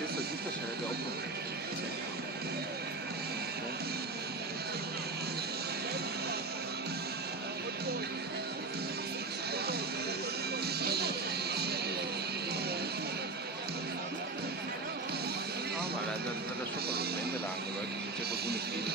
Questa giusta sarebbe 8. No, ma da sopra lo prende l'angolo, che c'è qualcuno che tira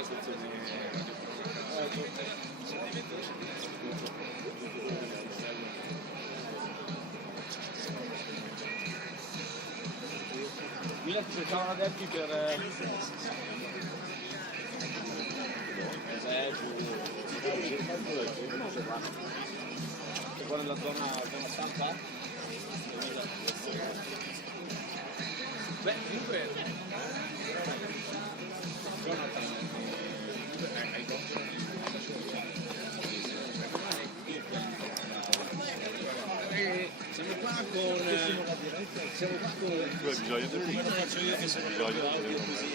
la stazione Milan ti cercavano adepti per che qua nella zona stampa. Beh, comunque Jonathan hai siamo qua con bisogna faccio io che sono audio così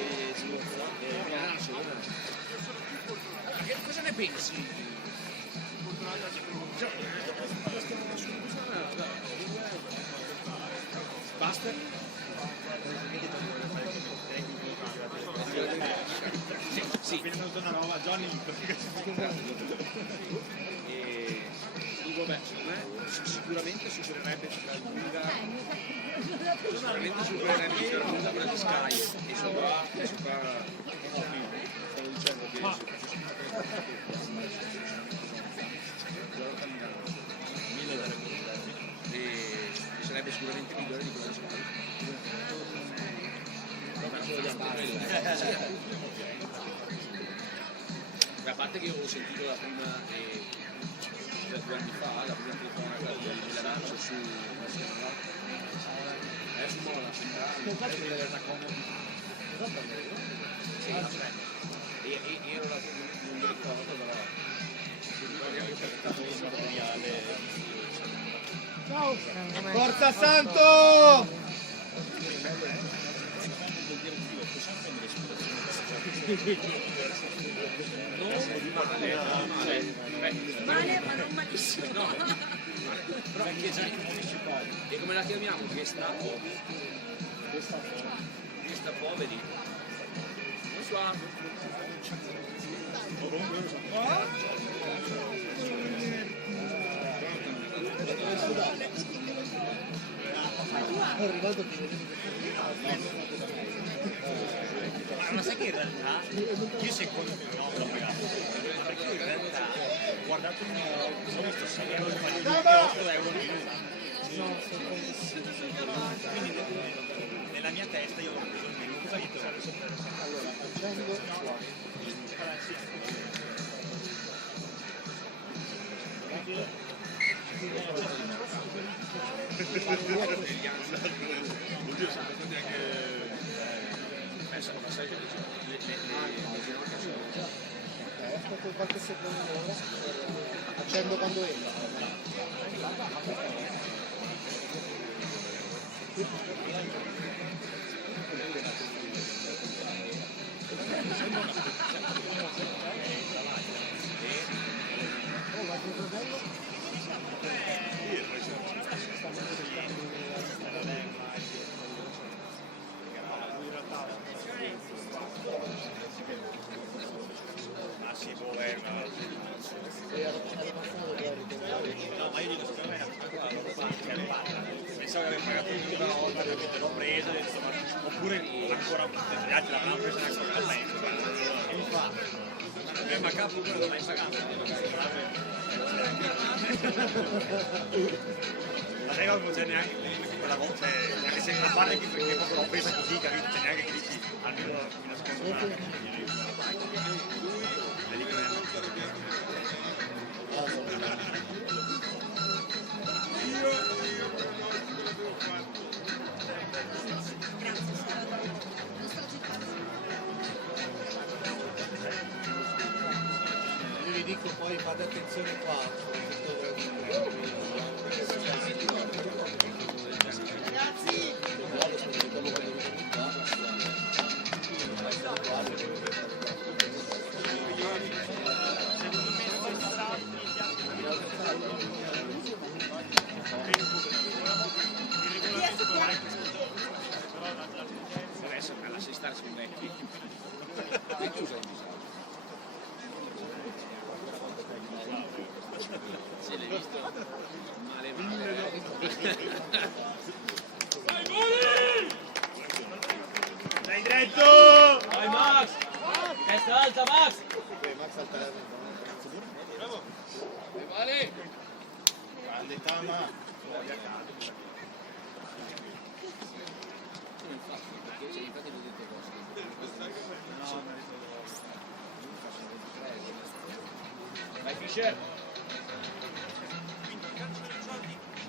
cosa ne pensi? Basta? Sì, venuto una nuova Johnny e dico beh, secondo me sicuramente supererebbe sulla lunga quella di Sky e sopra stavo dicendo che e sarebbe sicuramente migliore di quella di Sky. A parte che ho sentito la prima 2 anni fa, la prima telefonata dell'Arancio su Mola, sì, e ero la non mi ricordo però Forza Santo! Male ma non malissimo. no, però e come la chiamiamo? Gestapo poveri. Non so. Ma sai che in realtà io secondo me no, l'ho pagato perché in realtà guardate ho visto 6 euro il paio di 8 euro al minuto, quindi nella mia testa io ho preso il menù, cosa ho detto? Allora, facendo Oddio, sapete neanche sai che aspetta qualche secondo, accendo quando entra. No, ma io dico secondo me pensavo di aver pagato una volta perché l'ho preso insomma, oppure ancora gli altri l'avranno preso neanche ancora la penso e mi fa ma capo quello non l'hai pagato la regola non c'è neanche quella volta neanche se a parte che proprio l'ho presa così capito c'è neanche che dici almeno mi nascondo una e lì Io vi dico poi fate attenzione qua. adesso me la sai stare sul vecchio. È chiuso il museo. Se l'hai visto male dai dritto Vai Max! Testa alta Max! Max al telefono. chiama. Infatti vi ho detto cose. Vai Fischer!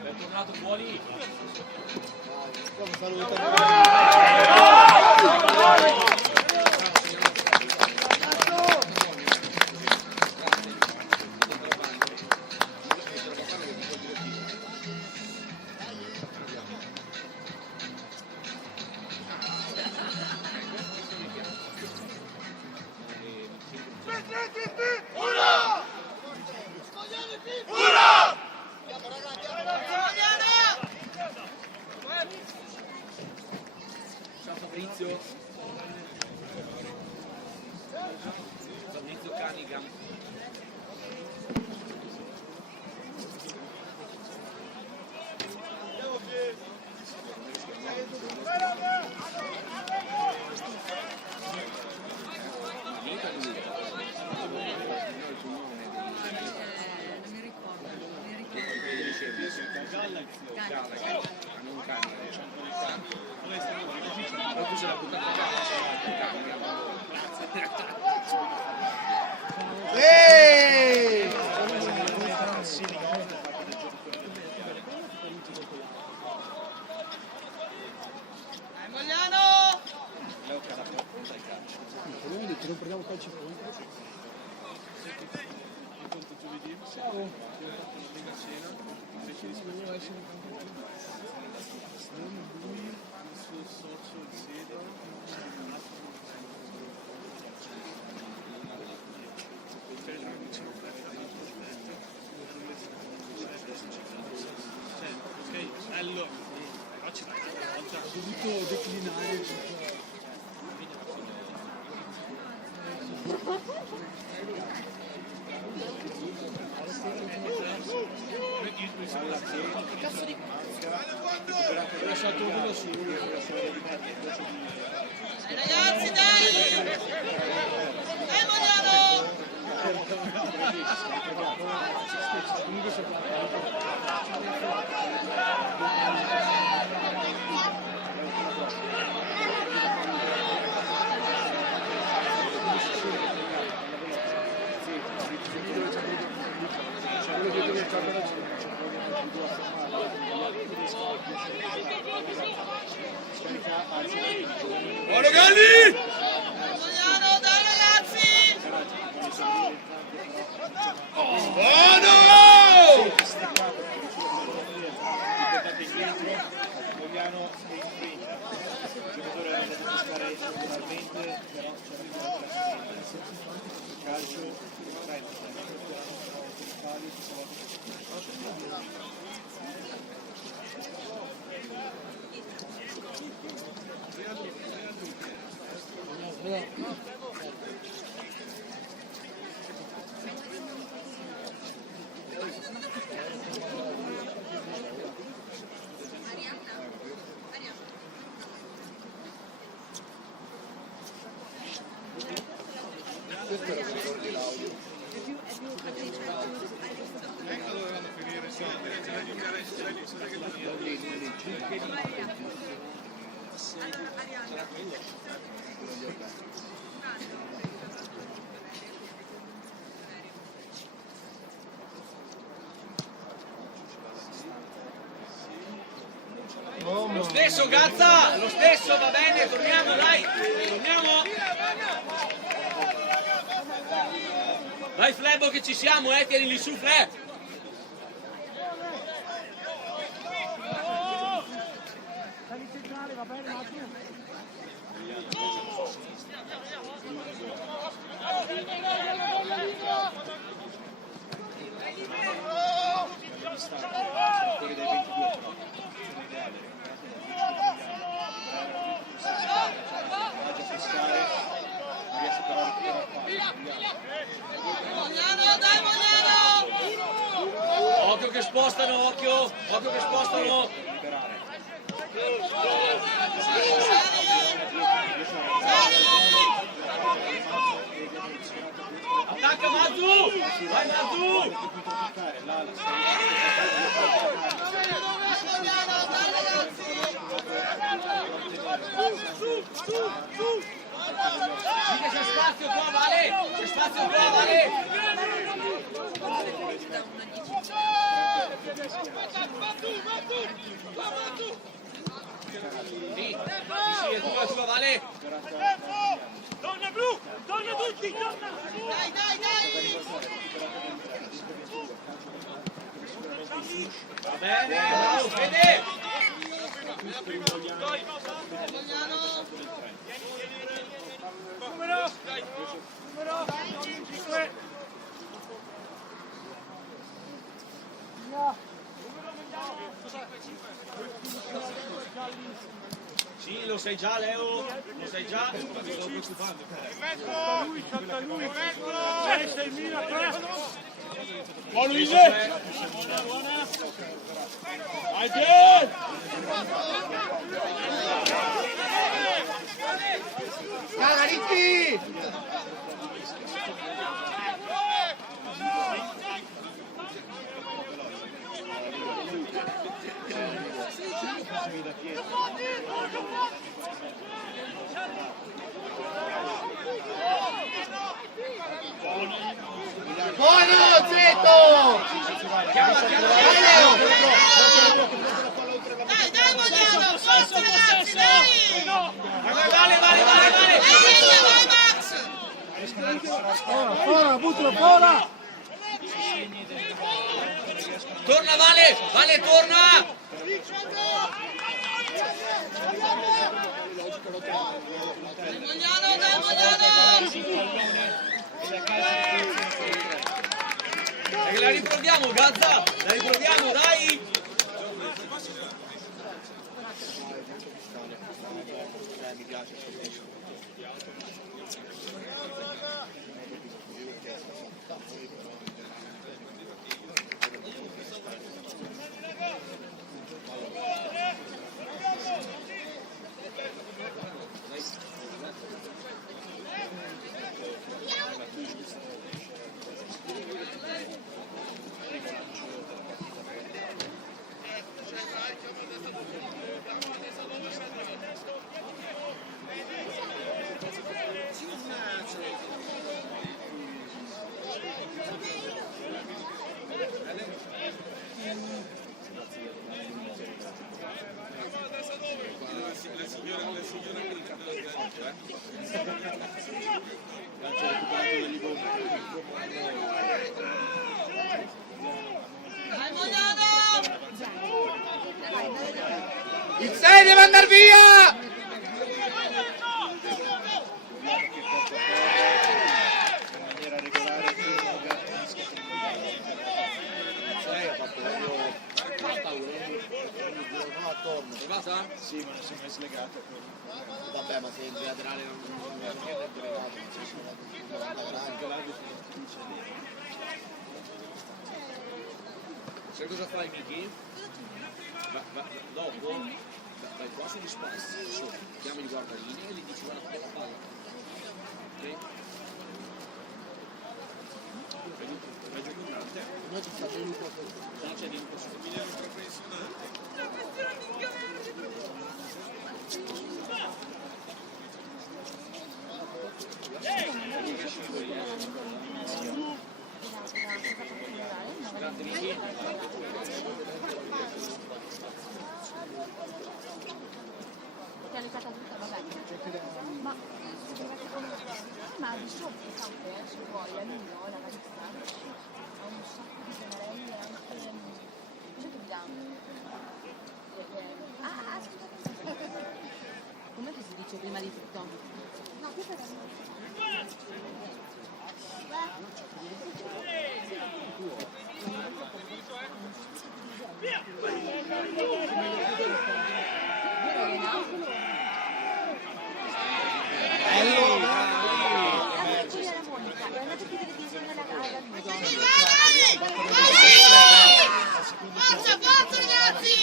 Ben tornato fuori! Ciao Fabrizio! Fabrizio Cunningham. Proprio se l'ha buttata a non prendiamo calci pronti. Ciao. Lui, il suo socio, il Siedo. Ok, allora, ho dovuto declinare. cazzo di... Ho lasciato uno su Ragazzi, dai! Dai, Mariano! Buono Galli! Mariano, dai ragazzi! Buono! Vogliano stay in free. Il giocatore era andato a pescare regolarmente, però c'era calcio, Lo stesso Gazza! Lo stesso, va bene, torniamo, dai! Torniamo! Vai Flebo che ci siamo, tieni lì su Fleb! Mariano, dai, Mariano! Occhio che spostano, occhio! Occhio che spostano! Sali! Attacca Mazzu! Vai Mazzu! toccare l'ala Sì che c'è spazio qua, Vale! C'è spazio qua, Vale! Sì, è tua, Vale! Donna blu! Donna tutti! Donna! Dai, dai, dai! Va bene, bravo, Fede! Numero 5! Sì, lo sai già, Leo? Lo sai già? Salta lui! Sei il Milan, presto! Buon Luise! Vai Pier! Carichi! Buono, Zito! Dai, dai, Mogliano, forza ragazzi, dai! Vai, Vale! Vai, Max! Ora, buttalo, ora! Torna, Vale! Vale, torna! Dai, Mogliano! E la riproviamo, Gazza! La riproviamo, dai! Mi piace. Dai, Mogliano! Il 6 deve andare via! In maniera regolare È basta? sì, ma non si è mai slegato. Vabbè, ma se il laterale non è delegato, sai cosa fai, Miki? Dopo vai qua sugli spazi, sopra, chiami il guardalinea e gli dici guarda che la palla. Ok? Vai giù con te. No, ci sta bene un po'. No, c'è di un po' su. Grazie Miki. Ti ha lecata tutta, vabbè. Ma di sotto, sempre, se vuoi, a Milano, la ragazza, ha un sacco di tenerelle, anche... Cosa dobbiamo? Aspetta. Com'è che si dice prima di tutto? No, questa è Forza, forza ragazzi!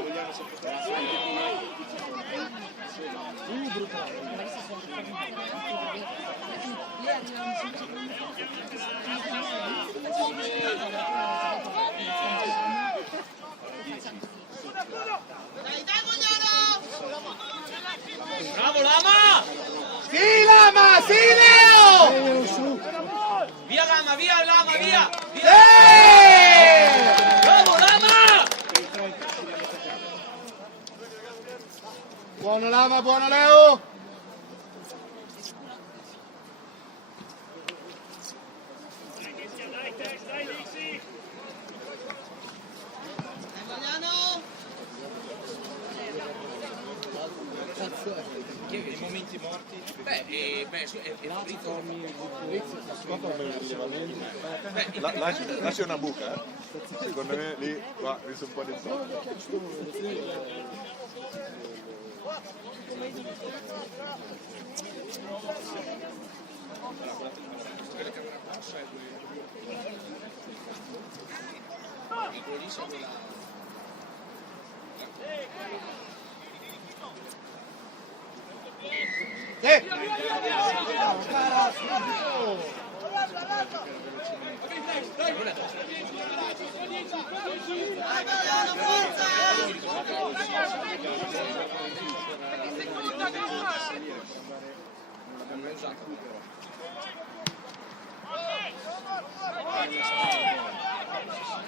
Vogliamo sapere. brutto, magari si sono lì arrivano Dai, dai, Mogliano! Bravo Lama! Sì, Lama! Sì, Leo! Via Lama, via Lama, via! Sì! Bravo Lama! Buono Lama, buono Leo! Dai, Mogliano! I momenti morti. È fritto. Lascia una buca, eh? Secondo me lì va messo un po' di soldo. Sì! Dai, Mogliano, forza!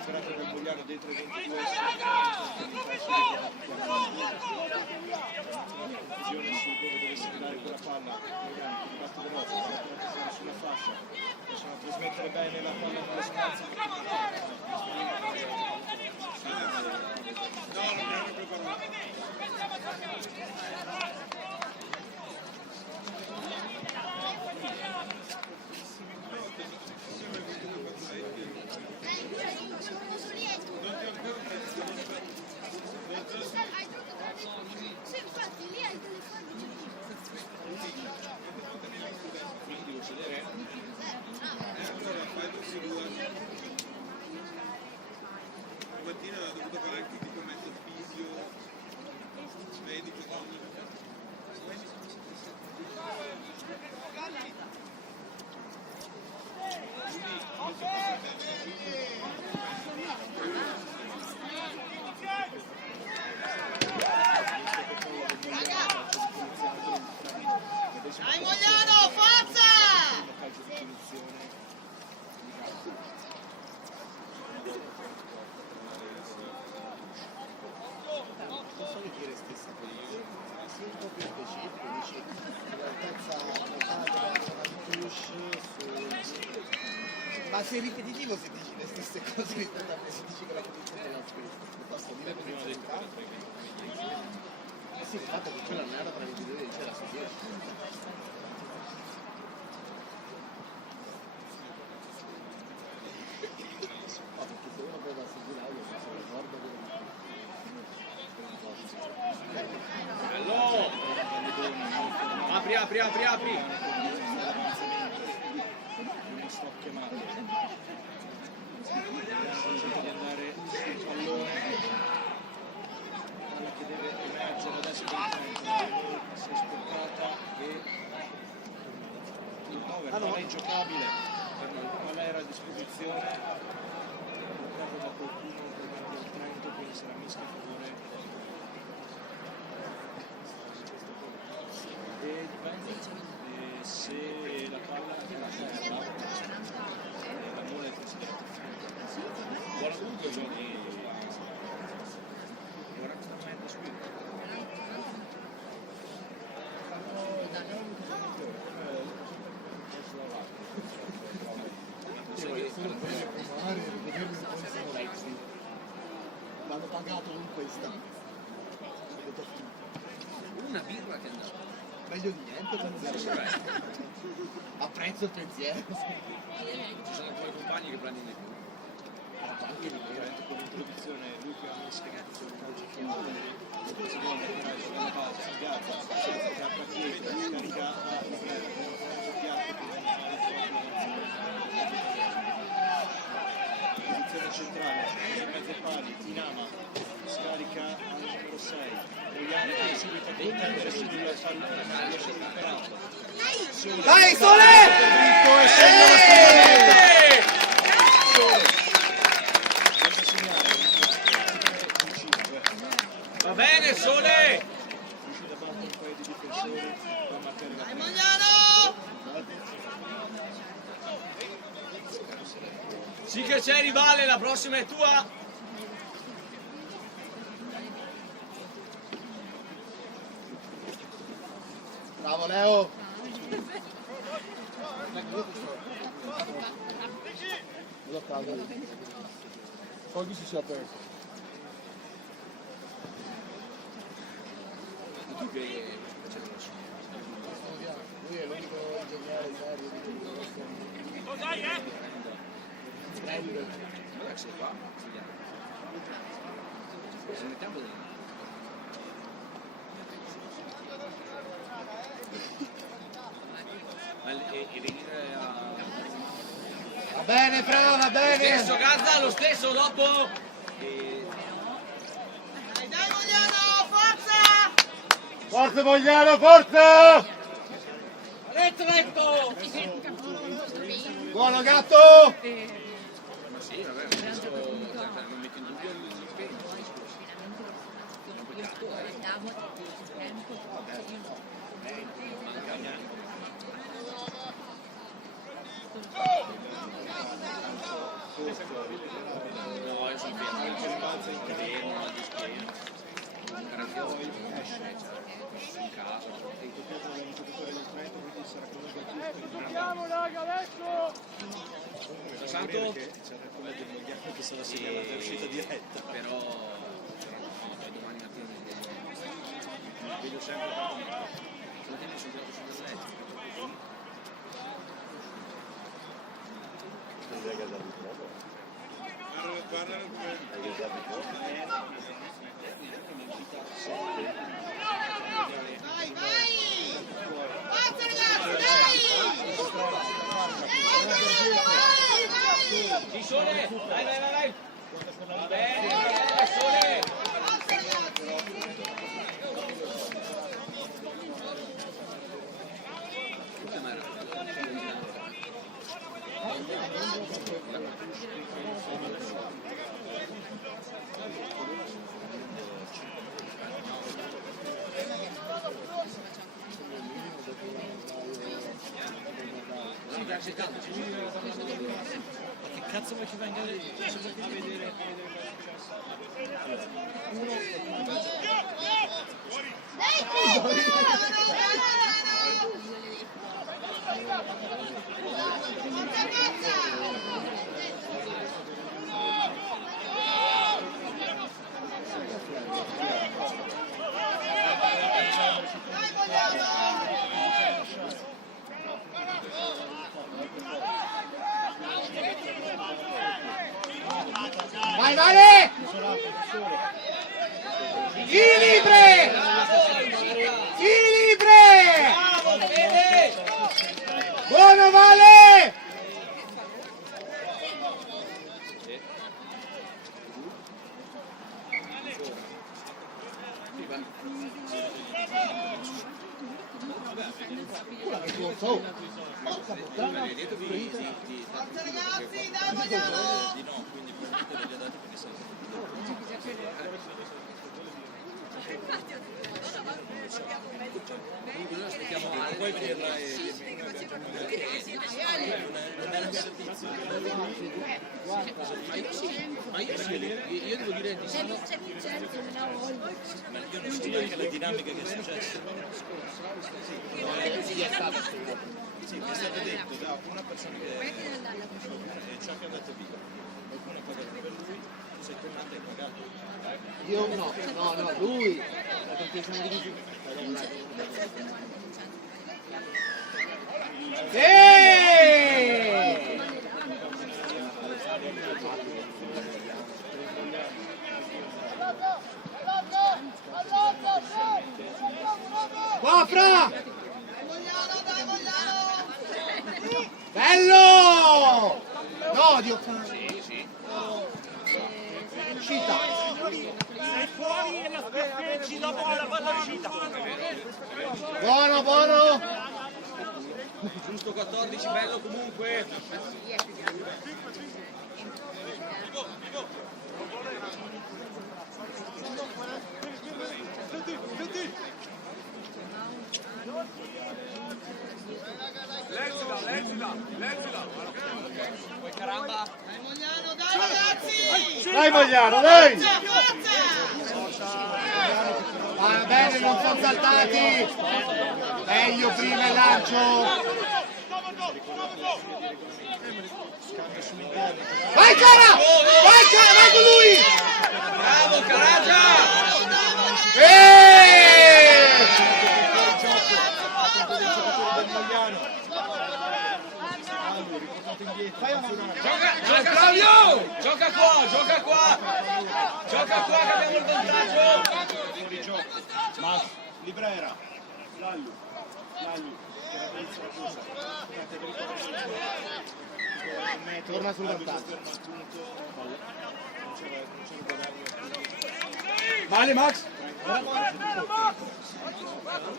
Sperato che Mogliano dentro i 22 visione su dove dovesse andare quella palla. Mogliano che ribatte veloce, sulla fascia, possono trasmettere bene la palla nella stanza. Sì, infatti lì hai delle Stamattina ho dovuto fare anche tipo mezzo fisio, medico, Dai, Mogliano, forza! Posso dire stessa posizione, sì, un po' più specifico, dici l'altezza ma sei ripetitivo se dici le stesse cose rispetto a me, se dici che la posizione è la stessa, posso dire che non sì, il fatto che quella non era tra i due, c'era su 10. Perché se uno poi va a seguire l'audio si ricorda Bello! Apri, apri, apri, apri! non sto chiamando. Cerca di andare sul pallone. Quella che deve emergere adesso si è sporcata e turnover non è ingiocabile. Palla era a disposizione. Bloccato da qualcuno prima del Trento, quindi sarà mischia a favore. E dipende se la palla è la terra la mola è considerata buona comunque giochi ora totalmente spinto L'hanno pagato con questa. Una birra che andava. Meglio di niente, apprezzo il pensiero. Ci sono ancora compagni che prendono di più. anche veramente con l'introduzione lui che ha messo il calcio finale si muove sulla base, si piazza, a piedi, scaricata, piatto posizione centrale, in mezzo ai pali, Tinama scarica al numero 6, Boiano che subito a contendere sul fallo superato. Dai, Sole! E segna lo sconfiggimento. Va bene, Sole! Riuscito a battere un paio di difensori per marcare la Dai Mogliano! Sì che c'è, rivale, la prossima è tua! Bravo Leo! Poi si sia perso. Tu che facevi lo sci. Lui è l'unico ingegnere serio di Guarda che sei qua, studiamo. Se mettiamo dentro. E venire a... Va bene, Fra, va bene! Stesso Gazza, lo stesso dopo! Dai Mogliano, forza! Forza Vogliano, forza! Retto! Buono gatto! Ma sì, vabbè, questo non metto in dubbio l'impegno, il discorso. È un peccato, No, io sono fermo, non al dischetto. Un Carafiori esce, cioè, in caso. è il doppiaggio del giocatore del Trento, quindi sarà comunque giusto. Andiamo raga, adesso! Da Santo? C'era quello del Mogliano che stava segnando la uscita diretta. Però no, dai, domani mattina mi vedo sempre stamattina sono tirato su del letto. Parlano come... Vai, vai! Forza ragazzi, dai! Vai! Sì, Sole! Vai, vai, vai, vai! Va bene, Sole! Forza ragazzi! Sì, dai, c'è tanto, c'è Che cazzo vuoi che venga a vedere cosa è Vai, Vale! Tiri libre! Tiri libre! Bravo, Fede! Buono Vale! Forza ragazzi, dai Mogliano! Comunque noi aspettiamo che puoi vederla e non è la mia notizia. Ma io sì, io devo dire di sì. Ma io non so neanche la dinamica che è successa. Sì, mi è stato detto da una persona che ci ha andato via. Qualcuno ha pagato per lui, tu sei tornato e hai pagato. Io no, lui! Perché sono divisi. Qua Fra! Dai Mogliano, dai Mogliano! Bello! No, Dio. Sì, sì. Uscita. sei fuori e la schiaffeggi dopo che la palla è uscita. Buono, buono! Giusto 14, bello comunque. Leggila. Poi caramba. Dai Mogliano, dai ragazzi! Dai Mogliano, dai! Forza! Va bene, non sono saltati! Meglio prima il lancio! Vai Cara! Vai Cara, vai con lui! Bravo Caragia! Gioca Flavio! Gioca qua che abbiamo il vantaggio! Max, Librera, Lallu, Torna sul vantaggio. Male Max!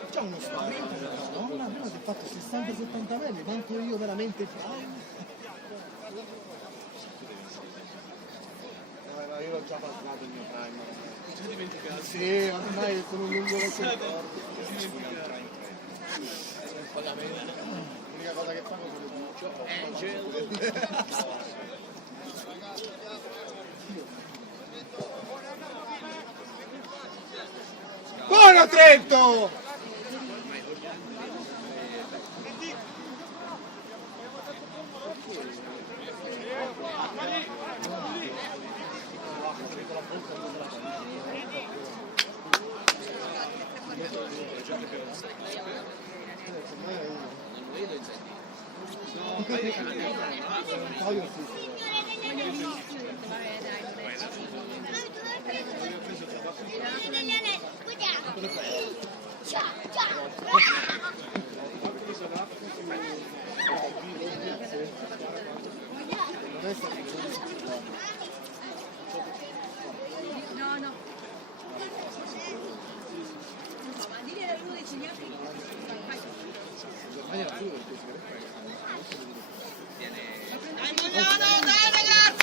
Facciamo uno spavento, no? Una prima si è fatto 60-70 metri, quanto io veramente no, io l'ho già passato il mio prime. Sì, ormai sono un lungo vecchio ricordo. L'unica cosa che fanno sono buono Trento!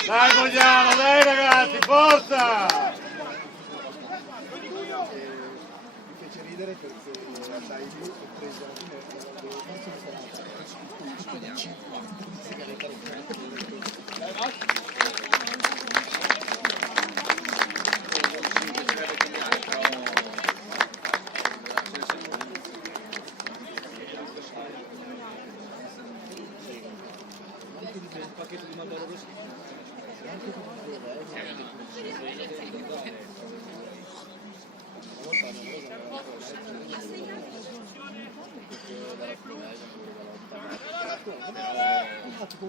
Dai Mogliano, dai ragazzi, forza! Mi fece ridere perché andai lì e presi alla fine un pacchetto di mandorlo rossi.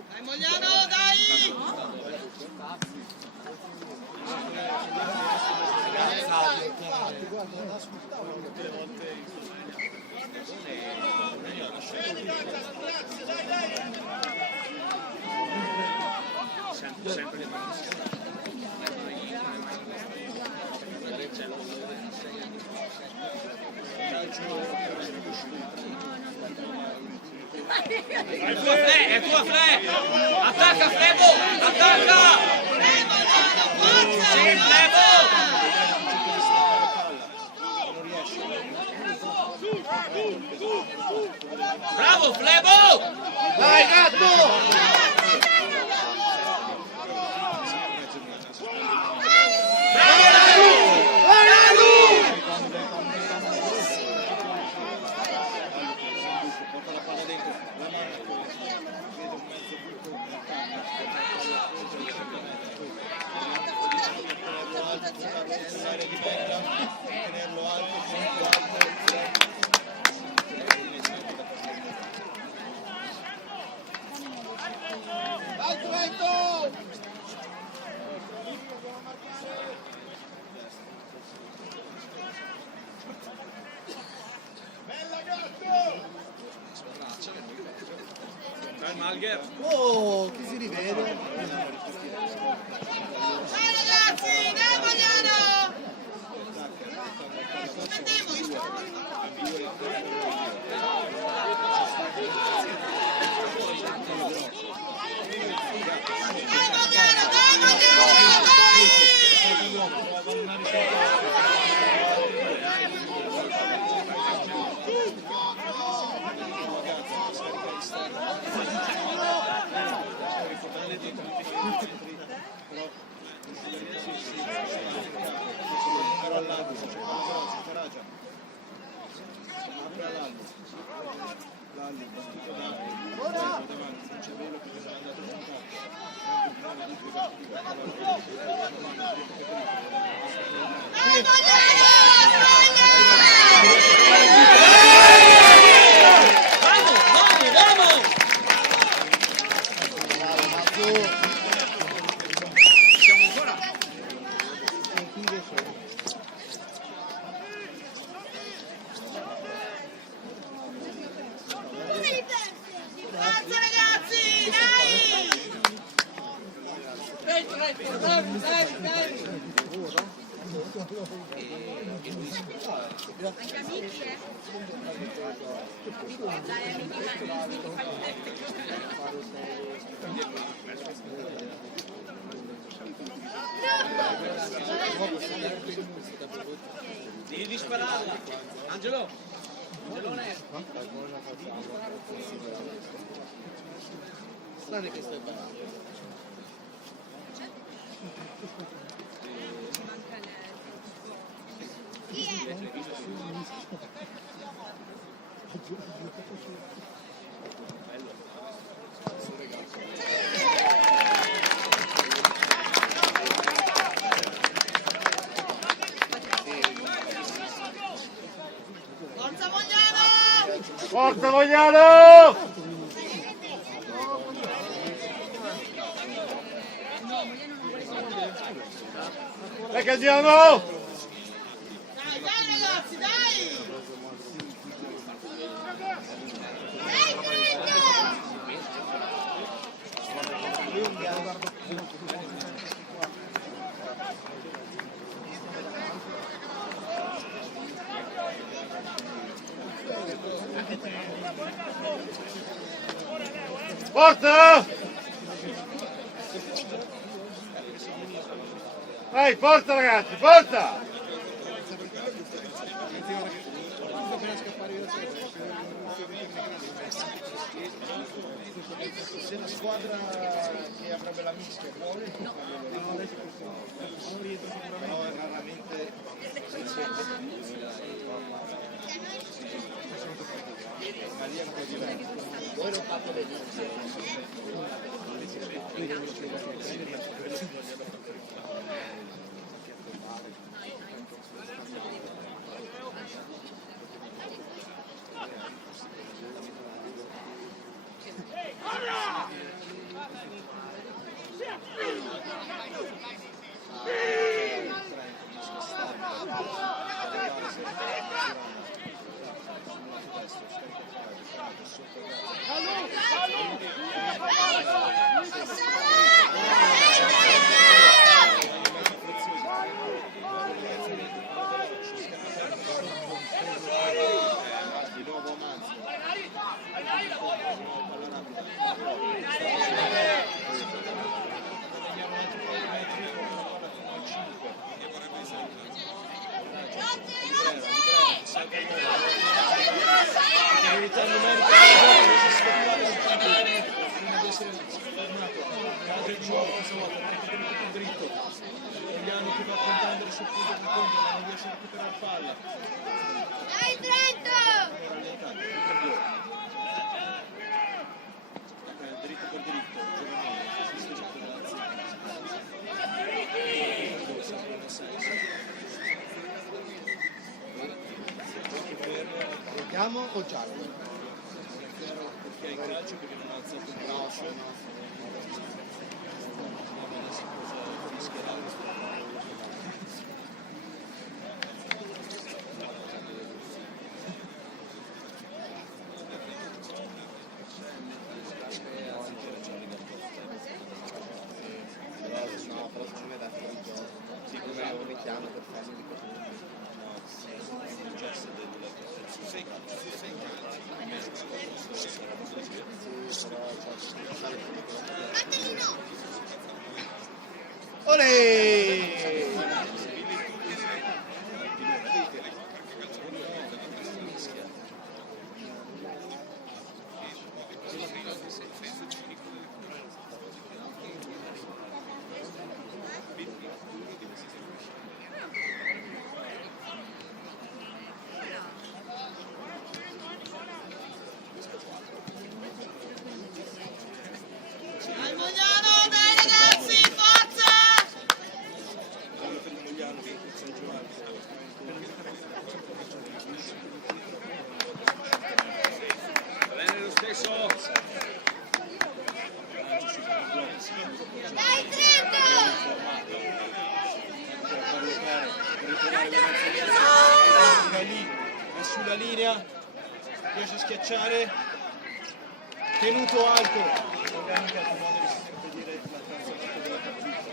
Dai Mogliano, dai! Sempre le mani è tua Fle! Attacca Flebo! Attacca! Sì, Flebo! Bravo Flebo! Dai gatto! Oh, chi si rivede? Dai ragazzi, dai Mogliano! Mogliano! Dai Mogliano, dai Mogliano, Forza ragazzi, dai! Devi dispararla. Angelo. Angelone. Strano che stai parlando. Forza Mogliano! Forza Mogliano! Dai che andiamo! Dai, dai ragazzi, dai! Dai Trento! Forza! Dai, forza ragazzi, forza! Se la squadra che avrebbe la mischia vuole, però è raramente ma lì è un po' diverso. Voi lo fate Dai Trento! Dritto per dritto, Vediamo o giallo? perché hai calcio perché non ha alzato il braccio. piano per farmi di capire. Olè! Dai Mogliano, dai ragazzi, forza! Va bene lo stesso. Dai Trento! È sulla linea, riesce a schiacciare, tenuto alto. L'organico ha modo di impedire la transazione della partita.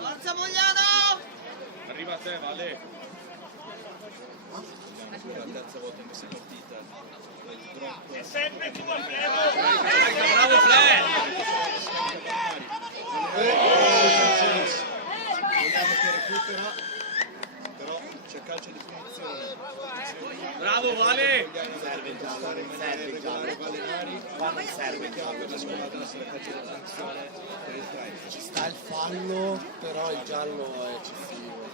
Forza Mogliano! Arriva a te, Vale. La terza volta in questa partita. È sempre tu Alfredo! Bravo Fle! Vediamo che recupera, però c'è calcio di punizione. Bravo Vale! Serve il giallo, serve il giallo. Qua non serve il giallo. Per la squadra sarà calcio di punizione per il Trento. Ci sta il fallo, però il giallo è eccessivo.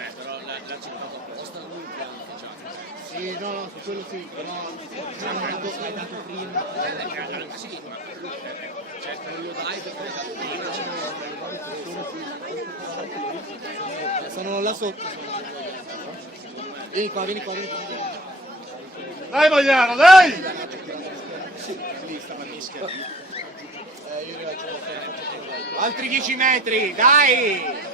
Beh, però l'ha cercato apposta lui il piano ufficiale. Sì, no, su quello sì, però hai dato prima. Sì, ma certo io dai perché hai dato prima. Sono là sotto. Vieni qua, vieni qua, vieni qua. Dai Mogliano, dai! Lì stava Mischia. Io faccio Altri 10 metri, dai!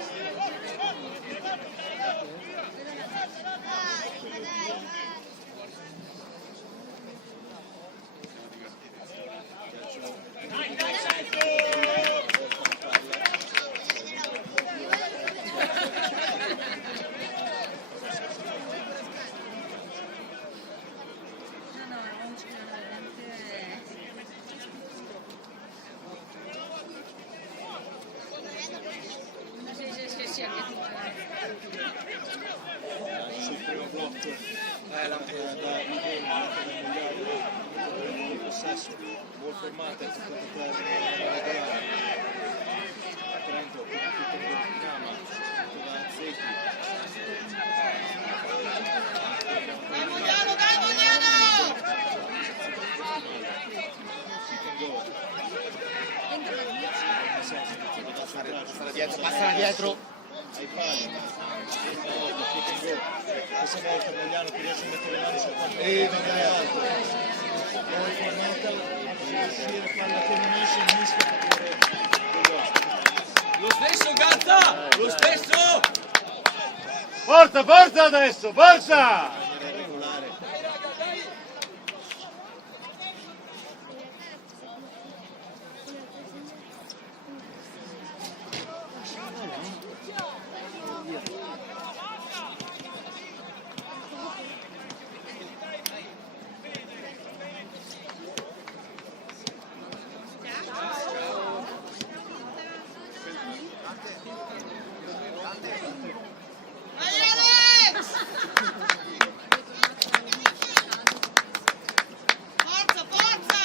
Sul primo blocco da il possesso buon formato è stato per Trento con tutto il Nama da Zecchi. Dai Mogliano, dai Mogliano! Passala dietro. Ai pali, questa volta Mogliano che riesce a mettere le mani sul pallone non è alto, poi Fornetta uscire palla che non esce e mischia a cadere degli ospiti. Lo stesso Gazza! Lo stesso! Forza, forza adesso, forza! In maniera regolare. Dai Alex! Forza, forza!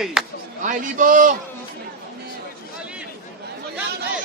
vai! Vai Libo! Mogliano, dai!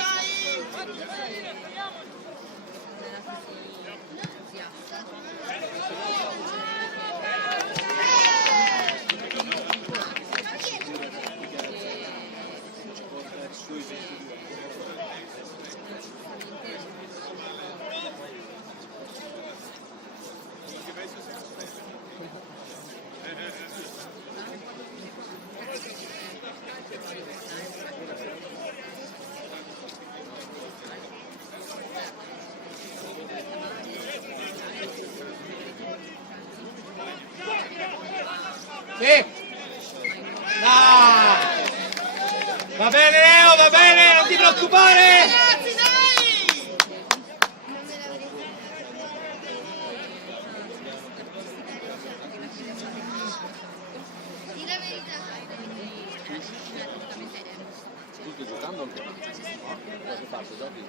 Sì! Ah! Va bene Leo, va bene, non ti preoccupare! Ragazzi, dai! Di la verità. Tu stai giocando ancora? Da che parte giochi?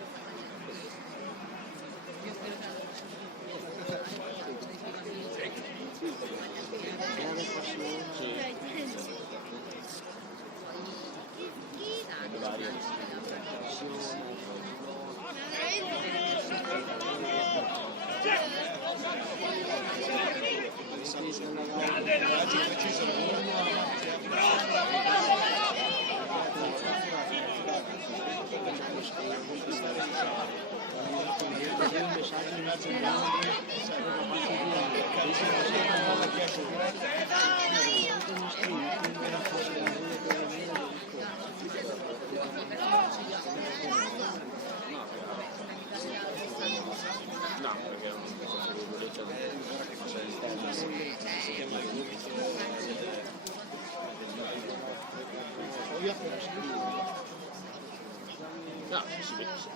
No,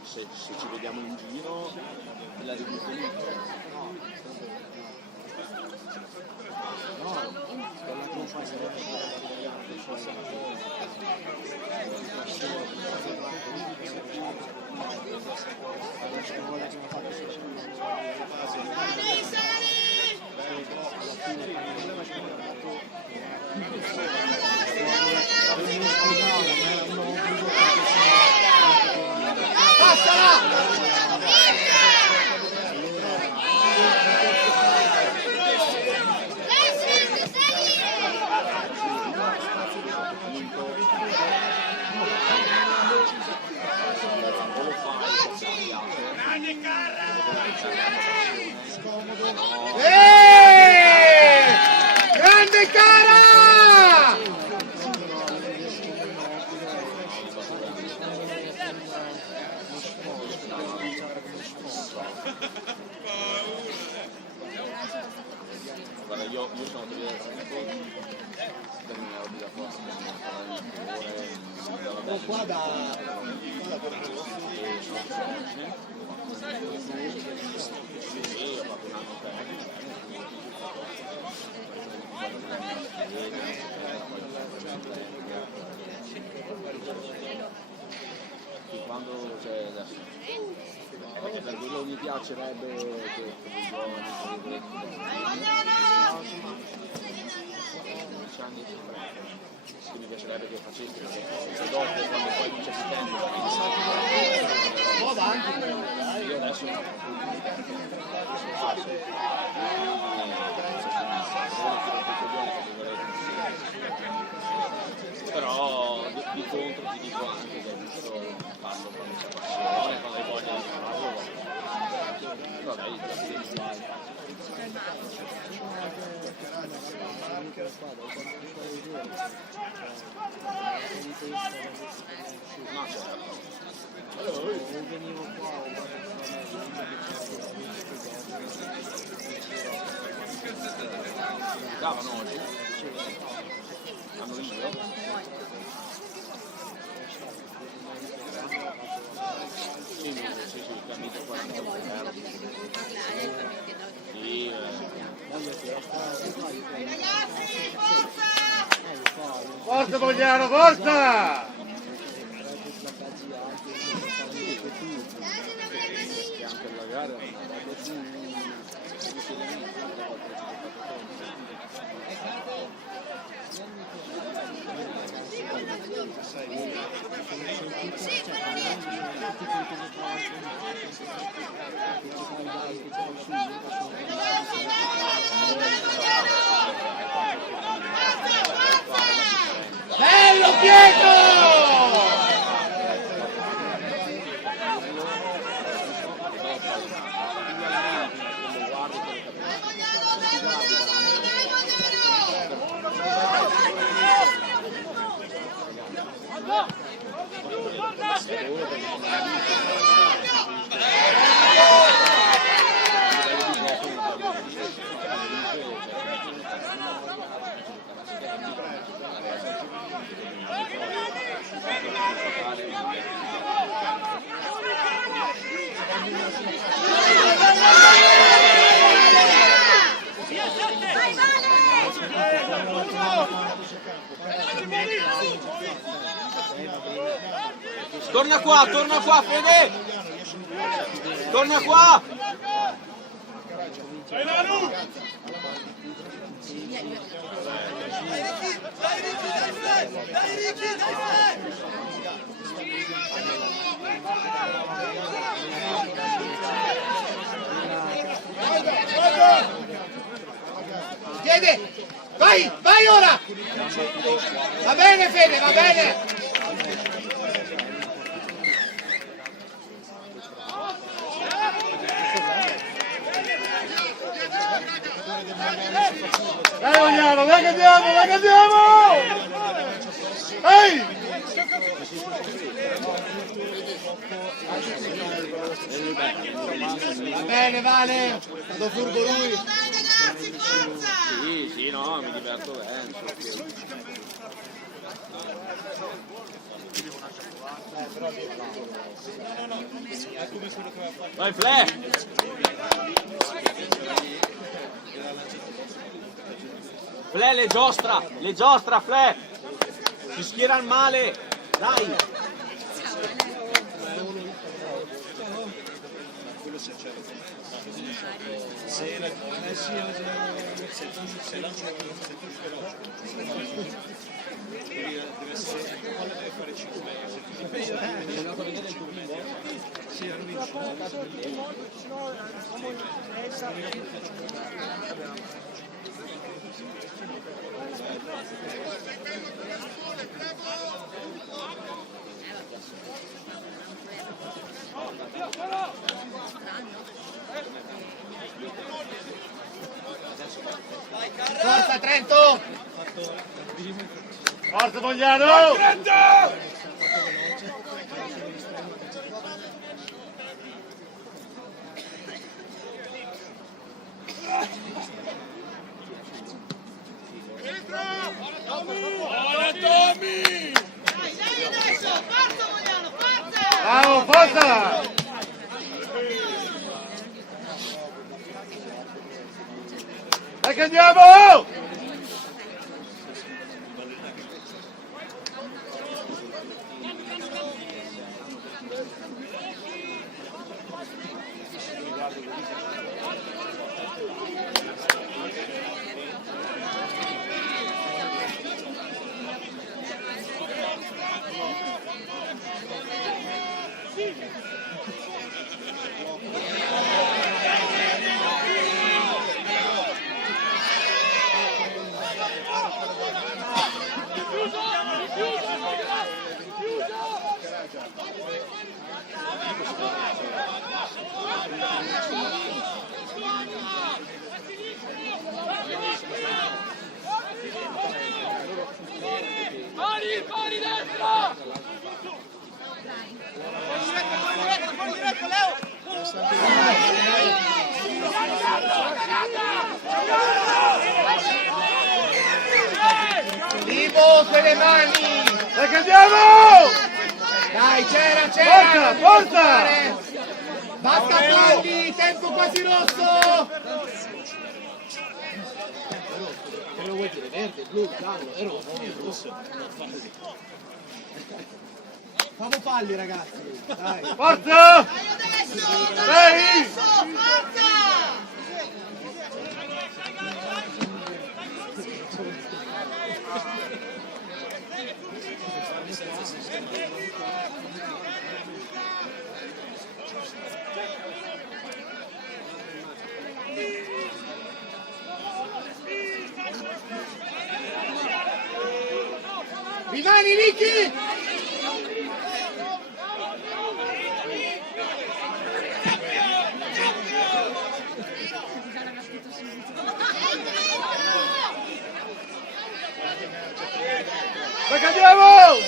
se ci vediamo in giro la ributo lì. No, quella che fase Sali, sali! Grande cara! Guarda, io sono da Qua da quando c'è adesso per quello mi piacerebbe che mi piacerebbe che facessi perché dopo quando poi non c'è più tempo un po' avanti io adesso non però di contro ti dico anche che è giusto farlo quando c'è passione, quando hai voglia di farlo. Vabbè, no, certo. venivo qua Davano oggi? Hanno libero? Sì, il cammino 40 sì, Ragazzi, forza! Forza Mogliano, forza! anche la gara Bello Pietro! Torna qua, Fede! Torna qua! Fede! Vai! Vai ora! Va bene Fede, va bene! Dai Vogliano, dai che andiamo, dai che andiamo! Ehi! Va bene, Vale! È stato furbo lui! Dai ragazzi, forza! Sì, no, mi diverto bene. Vai Fle! Fle, le giostra, Fle! Si schiera al male! Dai! Forza Trento! Forza Vogliano! Dai adesso, forza Vogliano, forza! Bravo, forza! Dai che andiamo! Fuori destra! Fuori diretto, Leo! Vivo quelle mani! Dai che andiamo! Dai, c'era! Forza, forza! Basta falli, tempo quasi rosso! Che lo vuoi dire? Verde, blu, giallo, è rosso, è rosso. Famo falli ragazzi, dai! Forza! Dai adesso! Dai! Dai adesso! Forza! Rimani Ricky! Andiamo!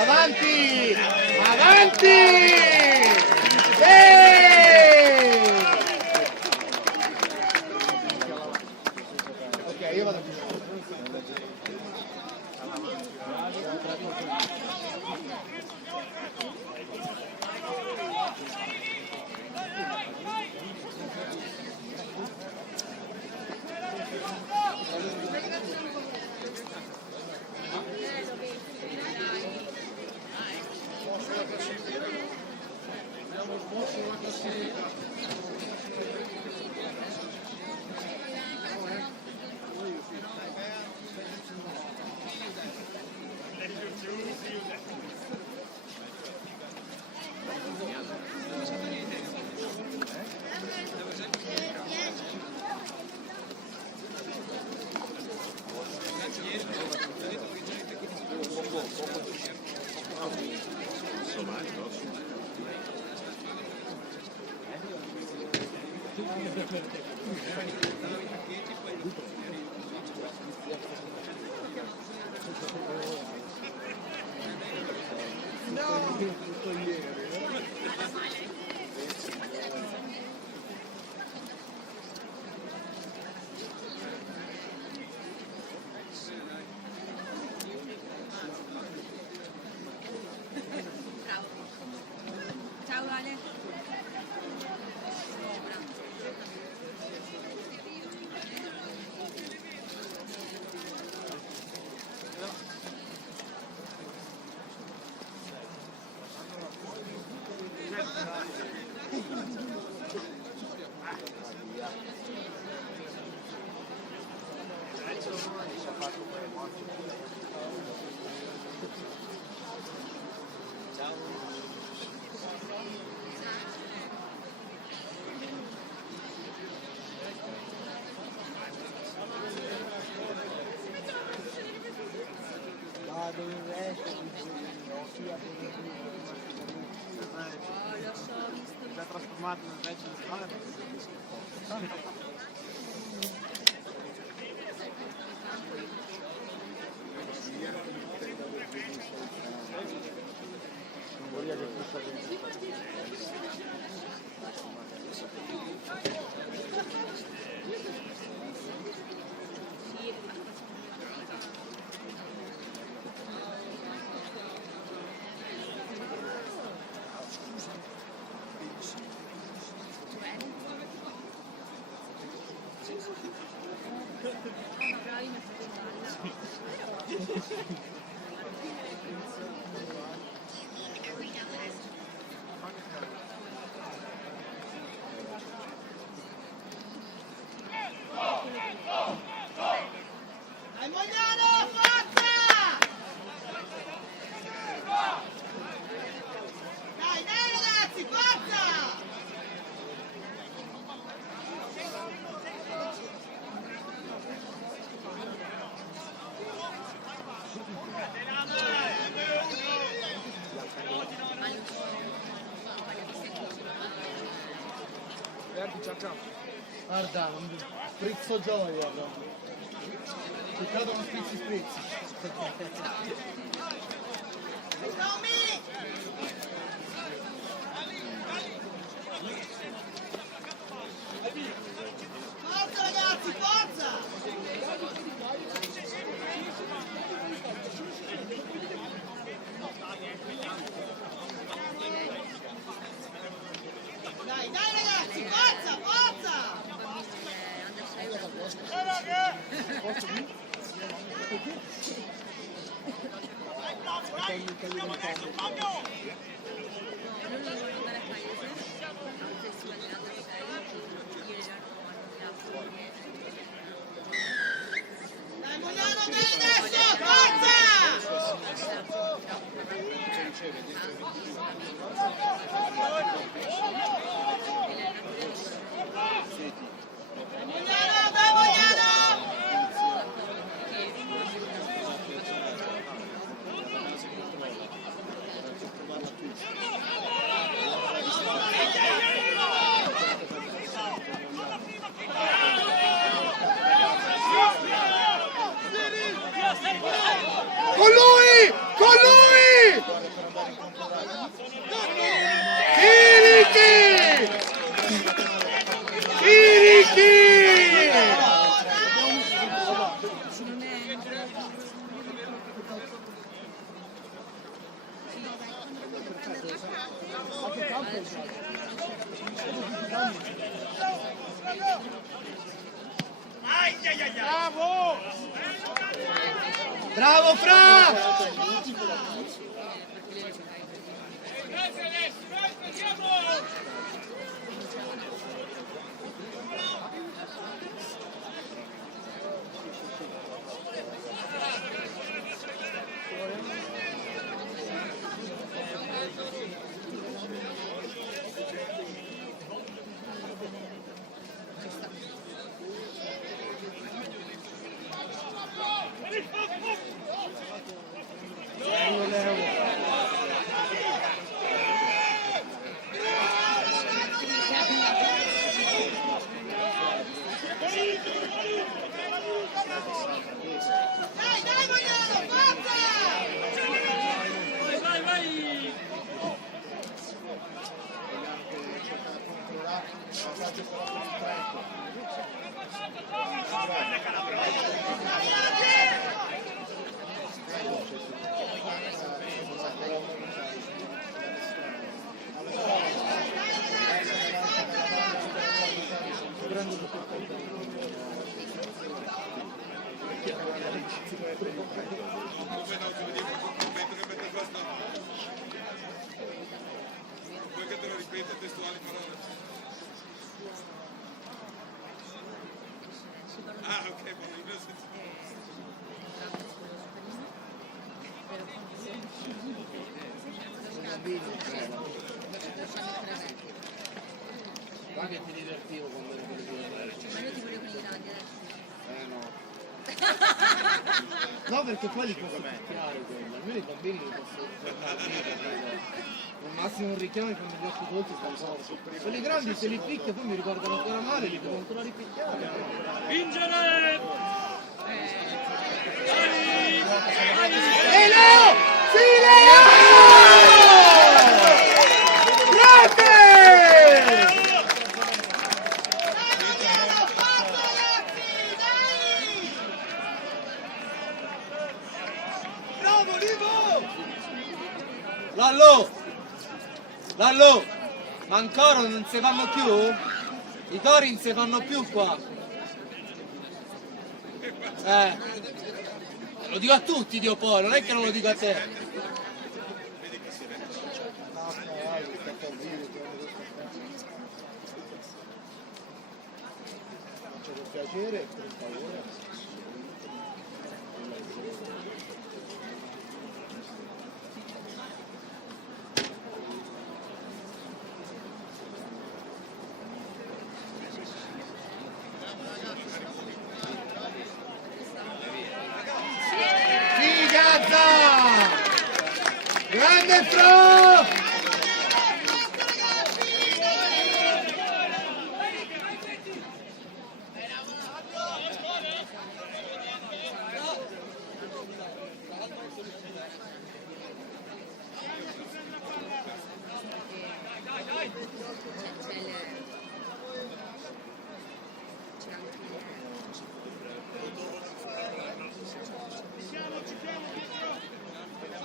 Avanti! Ok, io vado più. Ciao Ale. Già trasformato nel vecchio di strada. Dai Mogliano, forza! Dai ragazzi, forza! Guarda, un sprizzo gioia proprio. Peccato non sprizzi. Tommy! Forza ragazzi, forza! Dai ragazzi, forza, forza! Dai Mogliano, bene adesso, forza! Bravo! Bravo Fra! Dai, Mogliano, forza! Vai, vai! Vuoi che te lo ripeta testuali parole? Ah, ok, ma io senza... Guarda che ti divertivo quando ero con i Ma io ti volevo con l'Italia adesso. no. No, perché poi li posso picchiare quelli, almeno i bambini li posso fermare lì, al massimo un richiamo e con gli occhi dolci stanno sotto. Quelli grandi se li picchio poi mi ricordano ancora male, li devo ancora ripicchiare. Vincere! Ehi Leo! Sì Leo! Grande! Bravo Livo! Lallo! Lallo! Ma ancora non si fanno più? I cori non si fanno più qua! Lo dico a tutti Dio poi, non è che non lo dico a te! Faccio per piacere e per favore. Grande Fro!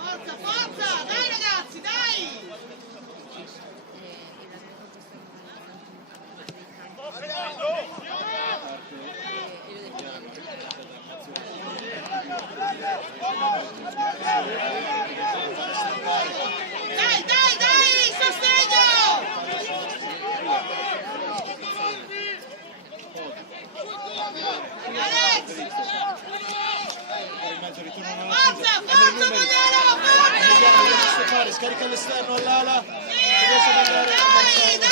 Forza, forza! Dai ragazzi, dai! Dai, dai, dai! Sostegno! Alex! Forza, forza, Mogliano, forza! Scarica all'esterno all'ala. Dai, dai,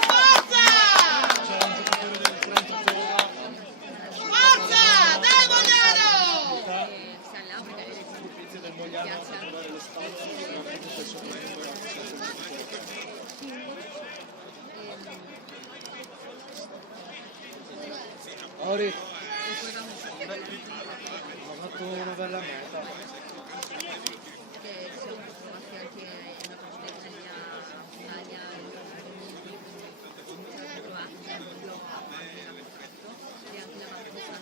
forza! Forza, dai Mogliano! Ori. Ho fatto una bella meta. Che siamo trovati anche una partita Italia Croazia, e anche la partita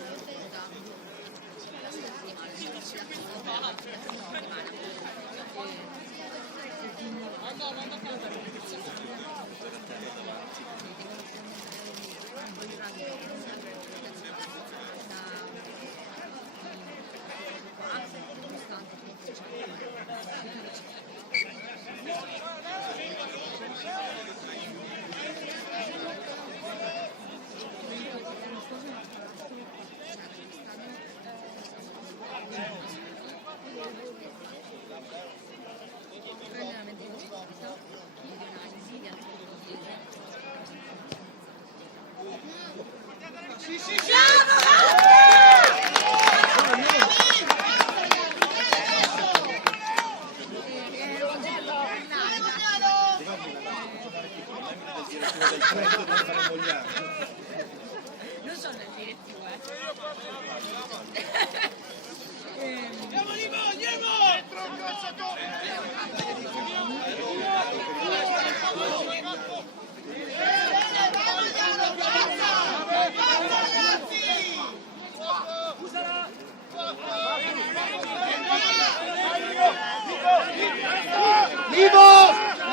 Non sono nel direttivo,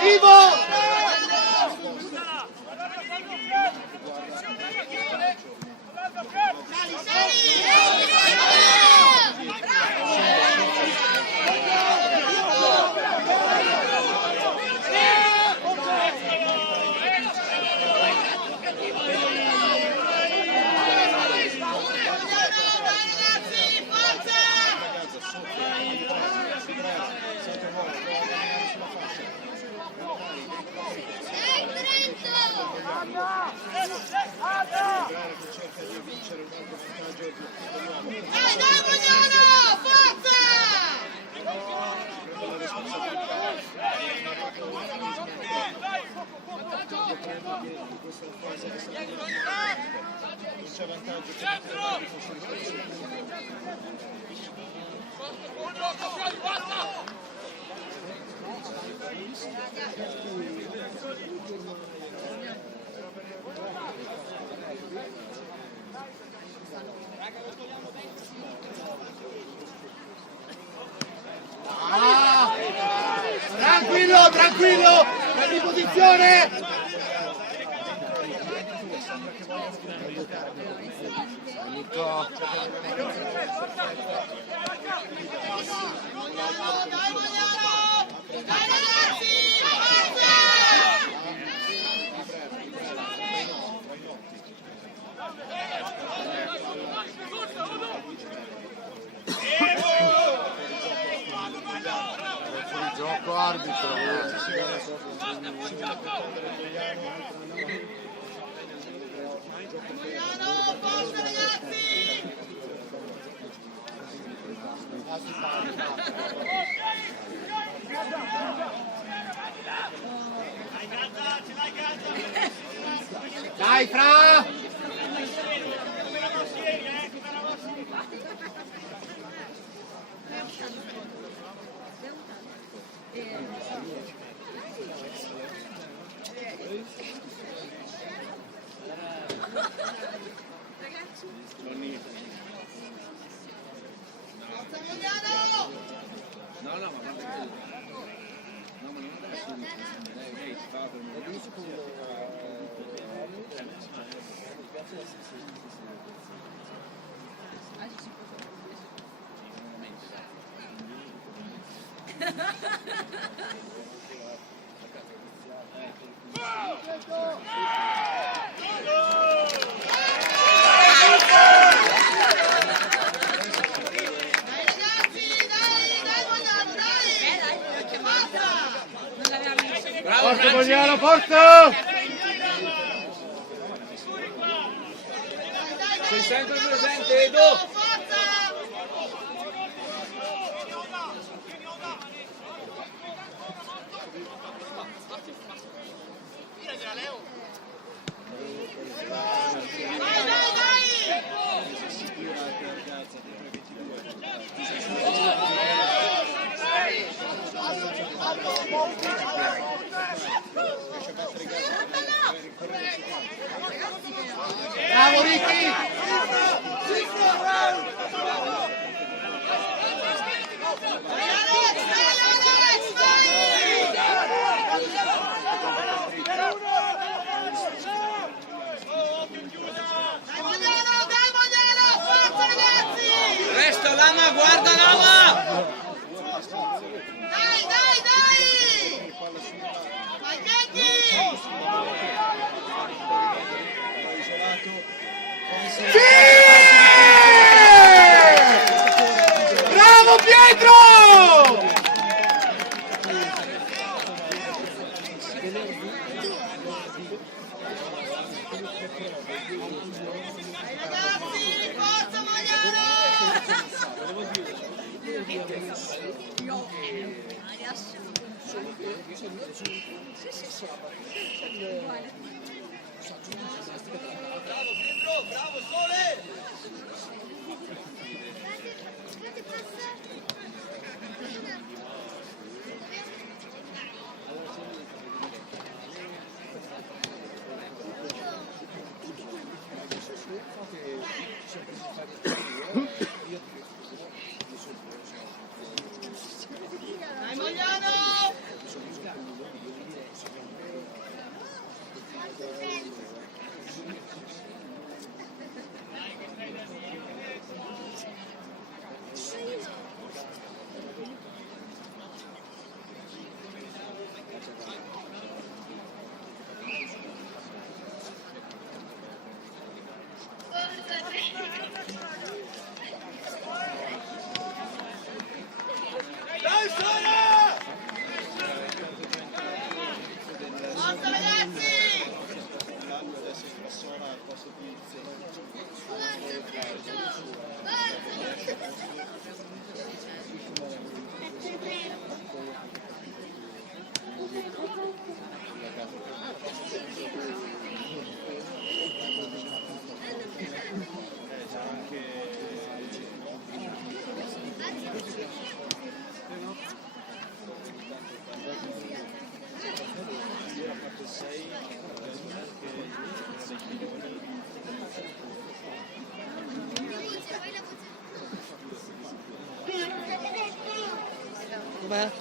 Vivo! Dai, dai, Magnano! Forza! Tranquillo, tranquillo! Prendi posizione! Dai, Magnano! Dai, ragazzi! Forza! Gioco arbitro. Magnano, forza, ragazzi! Dai, Fra! Forza, Magnano! No, ma guarda che... No, ma non adesso. Lei fa per me. Forza Magnano, forza! Sei sempre presente, Edo! Bravo Ricky! Nava, guarda Nava! Dai, dai, dai! Vai, Ghetti! Bravo Pietro! Ragazzi, forza Magliano! Bravo Pietro, bravo Sole! Dai Magliano! Dai Sole! Forza ragazzi! Adesso si passona al posto di Com'è?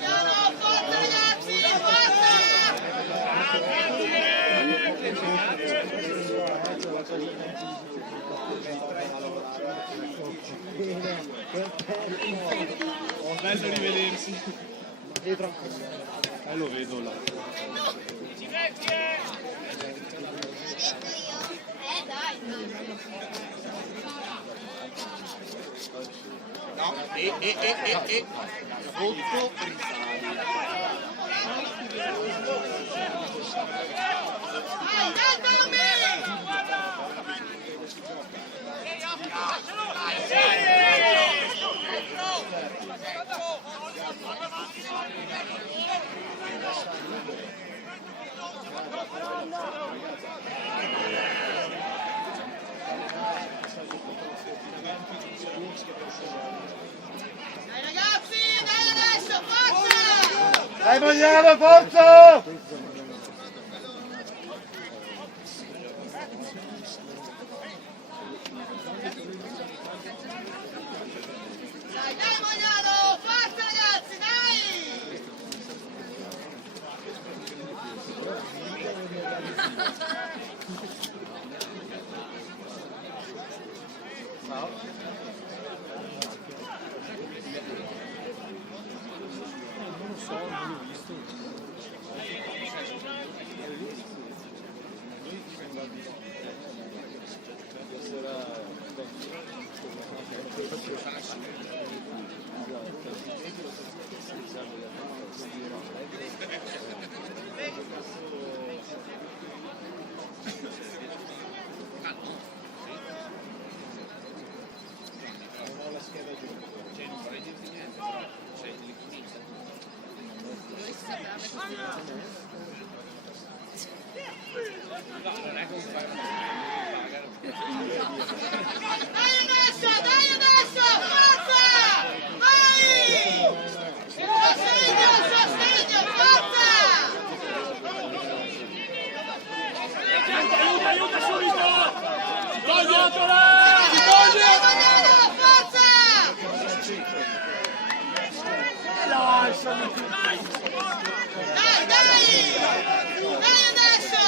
Magliano, forza ragazzi! bello rivedersi. E tranquillo. Lo vedo là. No, sotto risali. Dai, dai Tommy! Dai ragazzi, dai adesso, forza! Dai Magliano, forza! Dai, dai Magliano, forza ragazzi, dai! Dai adesso, forza! Vai! Sostegno, forza! Aiuta subito! Si toglie! Forza! Dai adesso!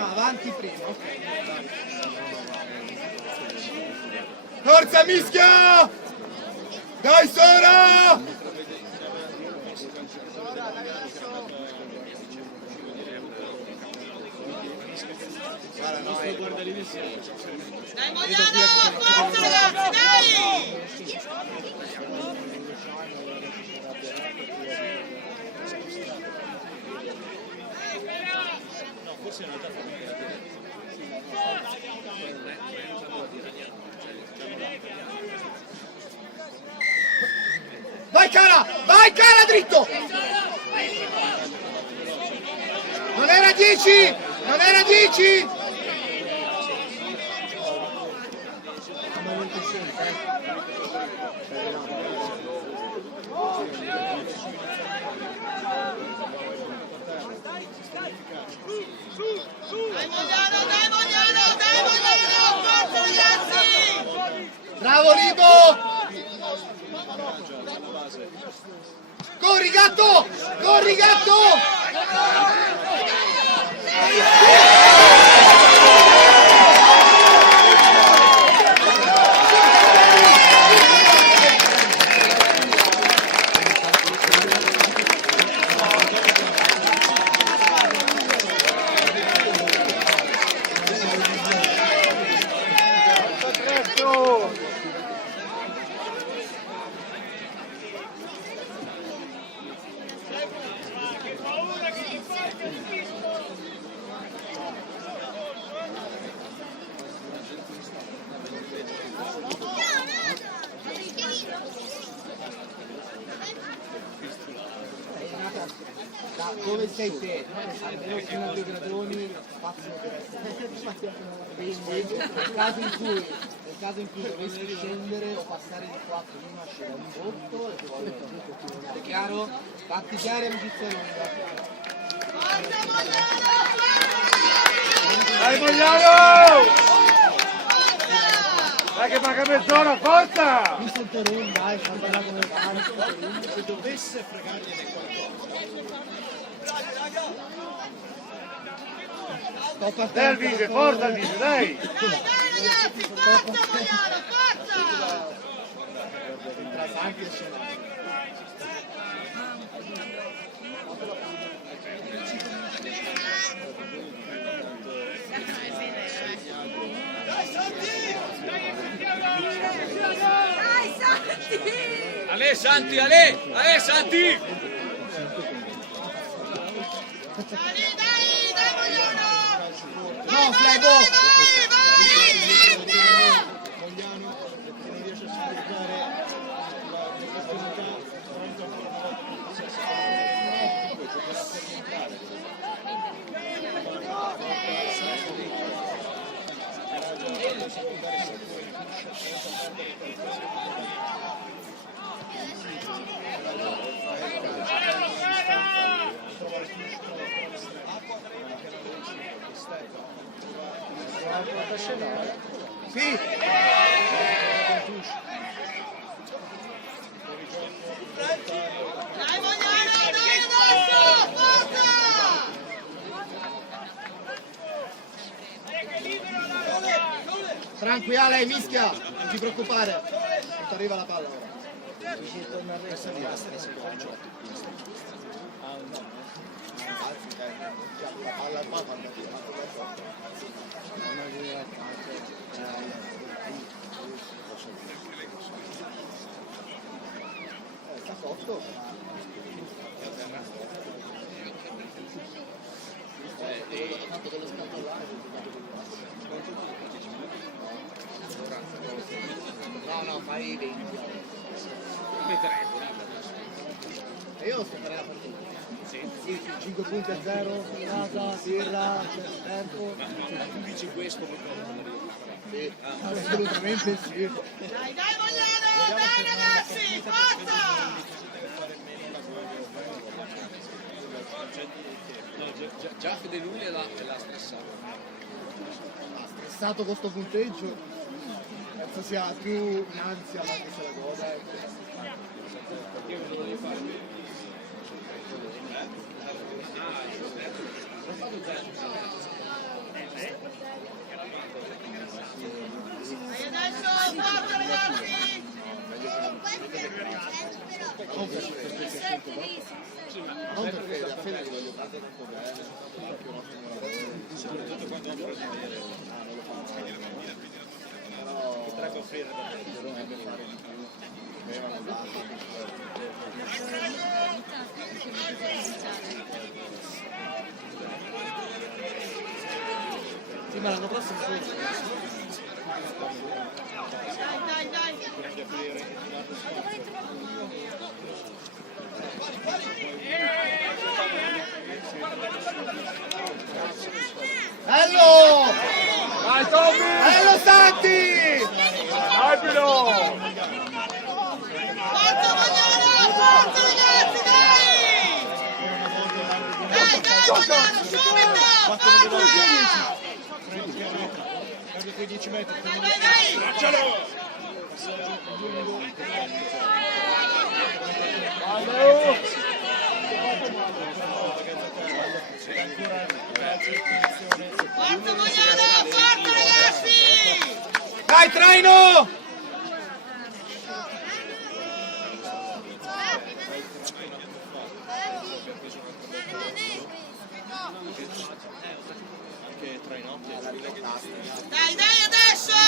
Avanti prima, ok. Forza Mischia! Dai Sora! Dai Mogliano, forza ragazzi, dai! Vai cara dritto! Non era 10! Non era 10! Dai Mogliano, forza ragazzi! Bravo Libo! Corri gatto! Corri gatto! Da dove sei te? Almeno fino a 2 gradoni spazio per essere. Quindi nel caso in cui dovessi scendere o passare di qua prima c'è un botto e poi è chiaro? Fatti chiari amicizia lunga. Forza Mogliano, Dai Mogliano! Dai che manca mezz'ora, forza! Mi sento un dai, sta là come cane. Se dovesse fregargliene qualcosa. Dai Alvise, forza Alvise, dai! dai ragazzi, forza Mogliano, forza! Anche se Dai Santi! Ale Santi, Ale Santi! Dai Mogliano! no, Flego! Vai! Mogliano, perché non riesce a sfruttare l'opportunità, pronto ancora una volta, poi giocherà per rientrare. Sì! Dai Mogliano, dai adesso! Forza! Tranquilla, mischia, non ti preoccupare. Non ti arriva la palla ora. La palla qua quando ha chiamato per forza. Sta sotto. Tanto dello scatto là. No, fai 20. E io sto per la partita. Sì, 5 punti a 0, casa, birra, tempo. Ma tu dici questo per Sì, assolutamente sì. Dai, dai Mogliano, dai ragazzi, forza! Già Fede Lulli l'ha stressato. Stressato con sto punteggio, penso sia più in ansia ma che se la goda. Io non lo devi fare. Dai adesso, forza ragazzi! Non perché la fine li voglio prendere un po' bene, anche un ottimo lavoro. soprattutto quando offrono però potrebbe offrire da Dovrebbe fare di più, avevano dato. Sì, ma l'anno prossimo Dai, dai! potrebbe aprire il lato Bello! Dai Tommy! Bello Santi! Dai Pino! Forza Mogliano, forza ragazzi, dai! Dai, dai Mogliano, subito! Forza! Cambia quei 10 metri. Dai, dai, dai! Forza Mogliano, forza ragazzi! Dai traino! Anche tra i notti. Dai, dai adesso!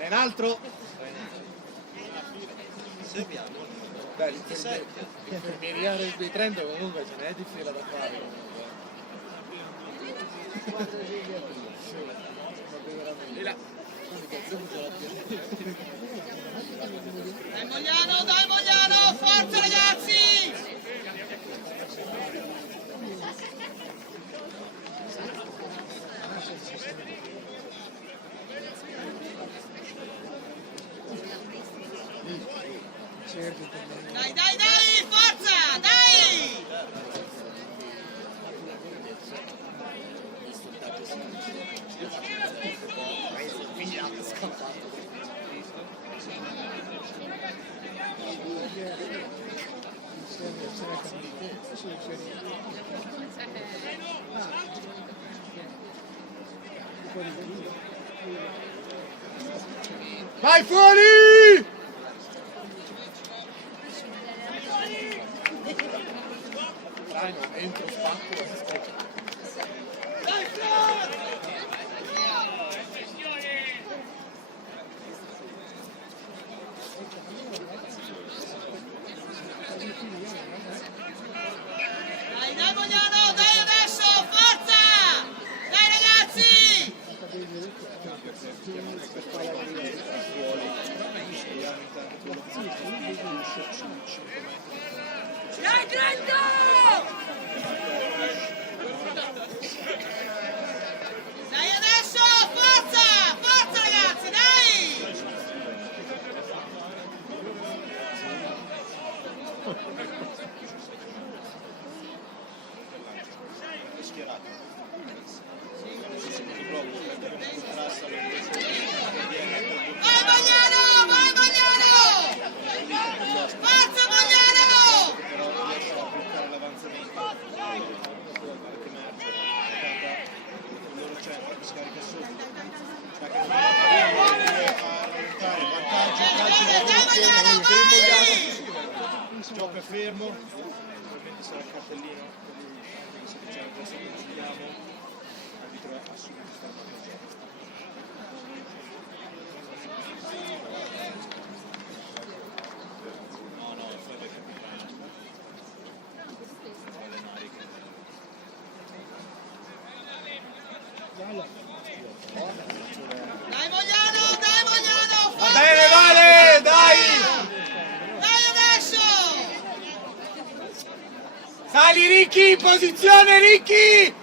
Un altro? Beh, l'infermieria dei Trento comunque ce n'è di fila da fare. Dai Mogliano, forza ragazzi! Dai, dai, dai, forza, dai! Vai fuori! Dai, no, entro, spacco e aspetta. Dai, Fran! Dai, dai Mogliano, dai adesso, forza! Dai ragazzi! Dai Trento! Dai adesso, forza! Forza ragazzi, dai! Vai Mogliano, vai Mogliano! Forza Mogliano! Però riesce a bloccare l'avanzamento. Gioca fermo, probabilmente sarà il cartellino, quindi se diciamo questo che vogliamo, l'arbitro è assolutamente fermato il gioco. No, poi per capitano. Le mariche. Dai Mogliano, Va bene, Vale, dai! dai adesso! Sali Ricky, in posizione Ricky!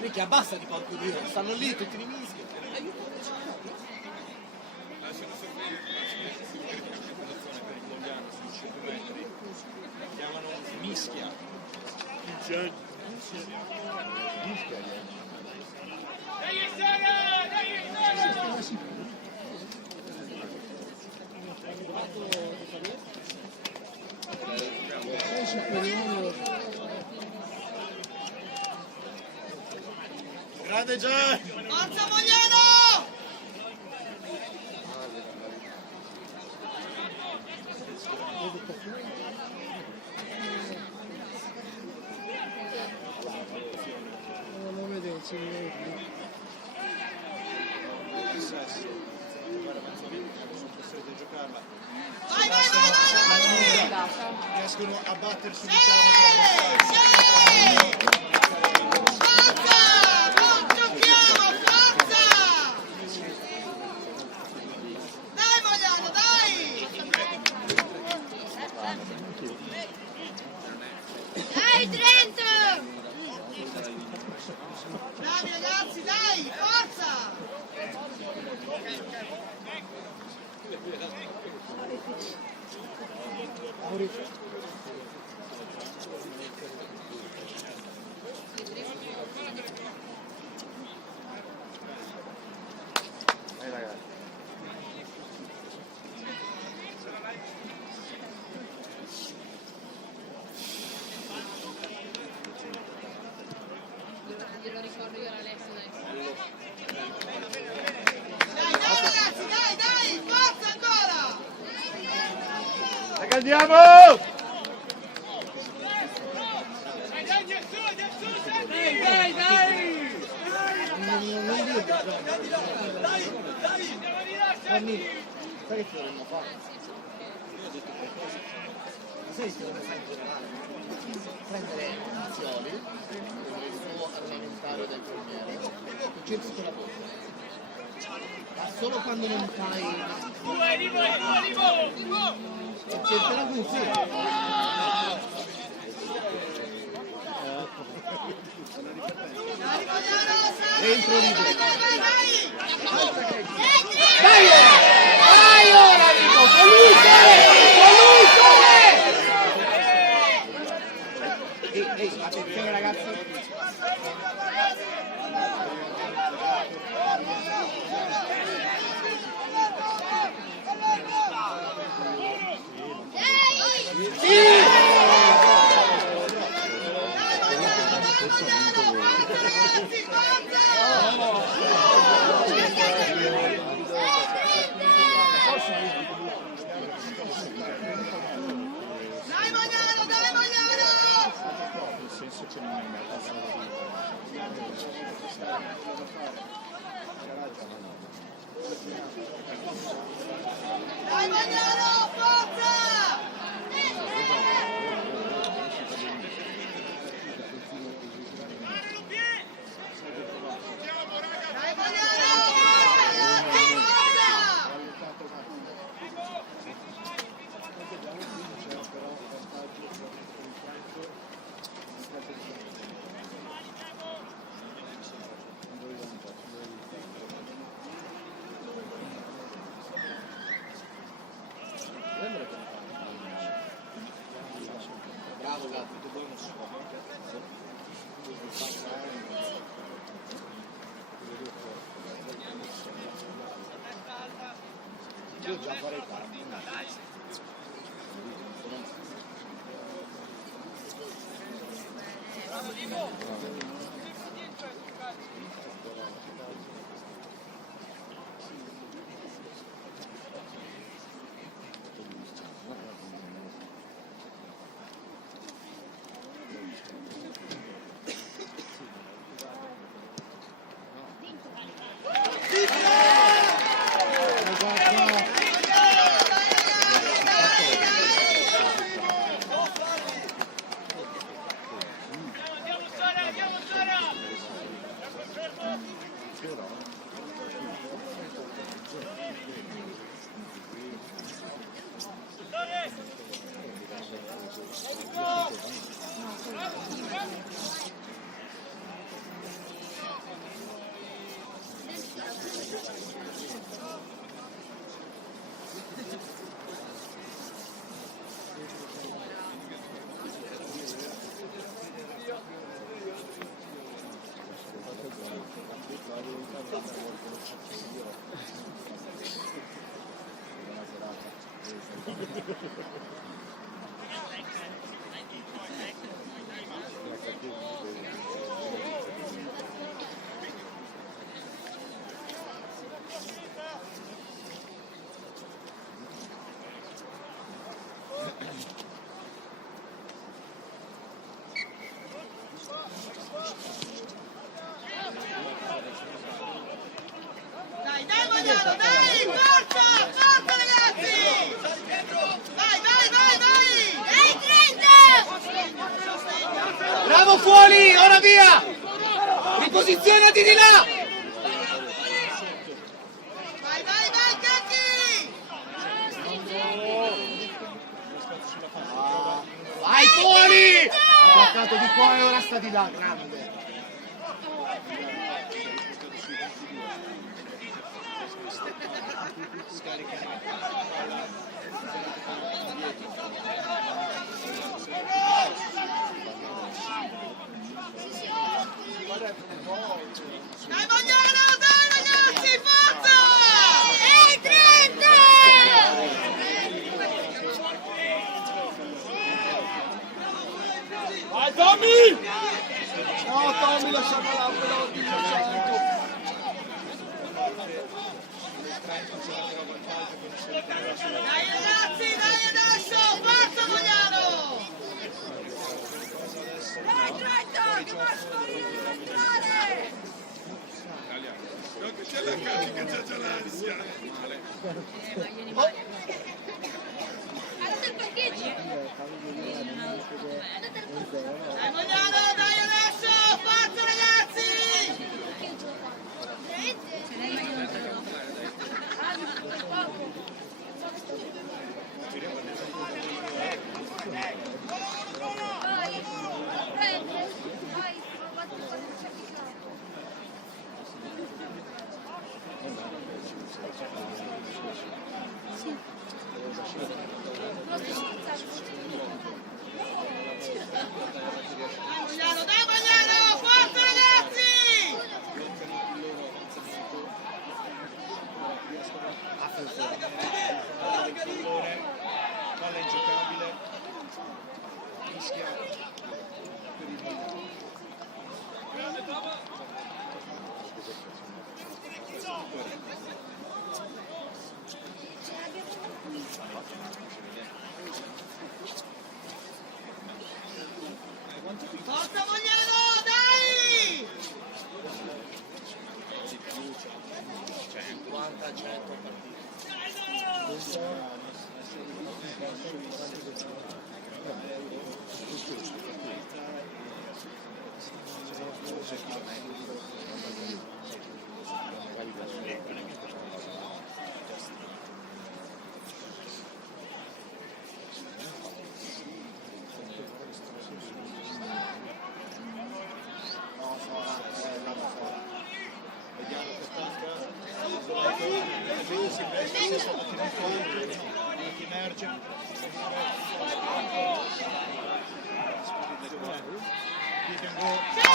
Ricky, abbassati porco Dio, stanno lì tutti i mischi. Chiamano mischia. Grande Gian! Forza Mogliano! Non vedevo, ci Possesso. Sono costretti a giocarla. Vai! Riescono a battere sul Forza! Non giochiamo, forza! Dai Mogliano, dai! Dai Trento! Bravi ragazzi, dai, forza! Glielo ricordo io all'Alessio, dai. Dai ragazzi, dai, forza ancora! Raga, andiamo! Sai che dovremmo fare? Sai che dovremmo fare in generale? Prendere Anzioli, il suo armamentario del infermiere, e cerchi la bocca. Ma solo quando non fai... E cerchi la funzione. Dentro libero. Dai! Dai ora, Nico! Volutole! Ehi, attenzione ragazzi! Dai Mogliano, dai Mogliano! Dai Mogliano, forza! Dai Mogliano, forza! Bravo Gatti, tu poi non so. Io già farei tardi. Dai, dai Magliano, dai, forza, forza ragazzi! Dai, vai, vai, vai! Dai, Trent! Bravo fuori, ora via! Riposizionati di là! Vai, vai, vai, Cacchi! Vai fuori! Ha bloccato di qua e ora sta di là, grande. Dai Magliano, dai ragazzi, forza! Ehi, Trent! Vai Tommy! No, Tommy, lasciamo la Dai ragazzi, dai adesso, forza Magliano! Dai Trent, che va a entrare! C'è la carica, c'è già l'ansia. Guardate il parcheggio! Dai Magliano, dai adesso, forza ragazzi! Dai Magliano, forza ragazzi! Palla ingiocabile, rischia per il Milan. Forza Magliano, dai! 50-100 partite. Vediamo che tocca. Emerge. Sì!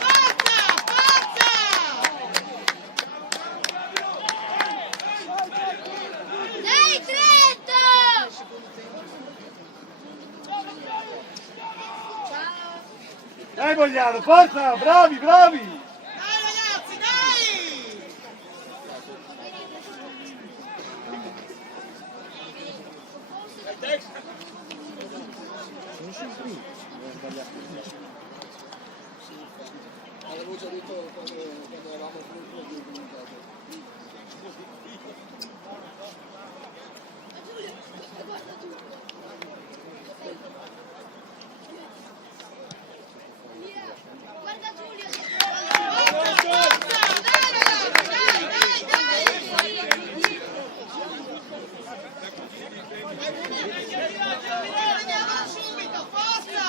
Forza, forza! Dai Trento! Dai Magliano, forza, bravi, bravi! Dai ragazzi, dai! L'avevo già detto quando eravamo comunque. Guarda Giulio! Forza, dai ragazzi, dai! Andiamo subito, forza!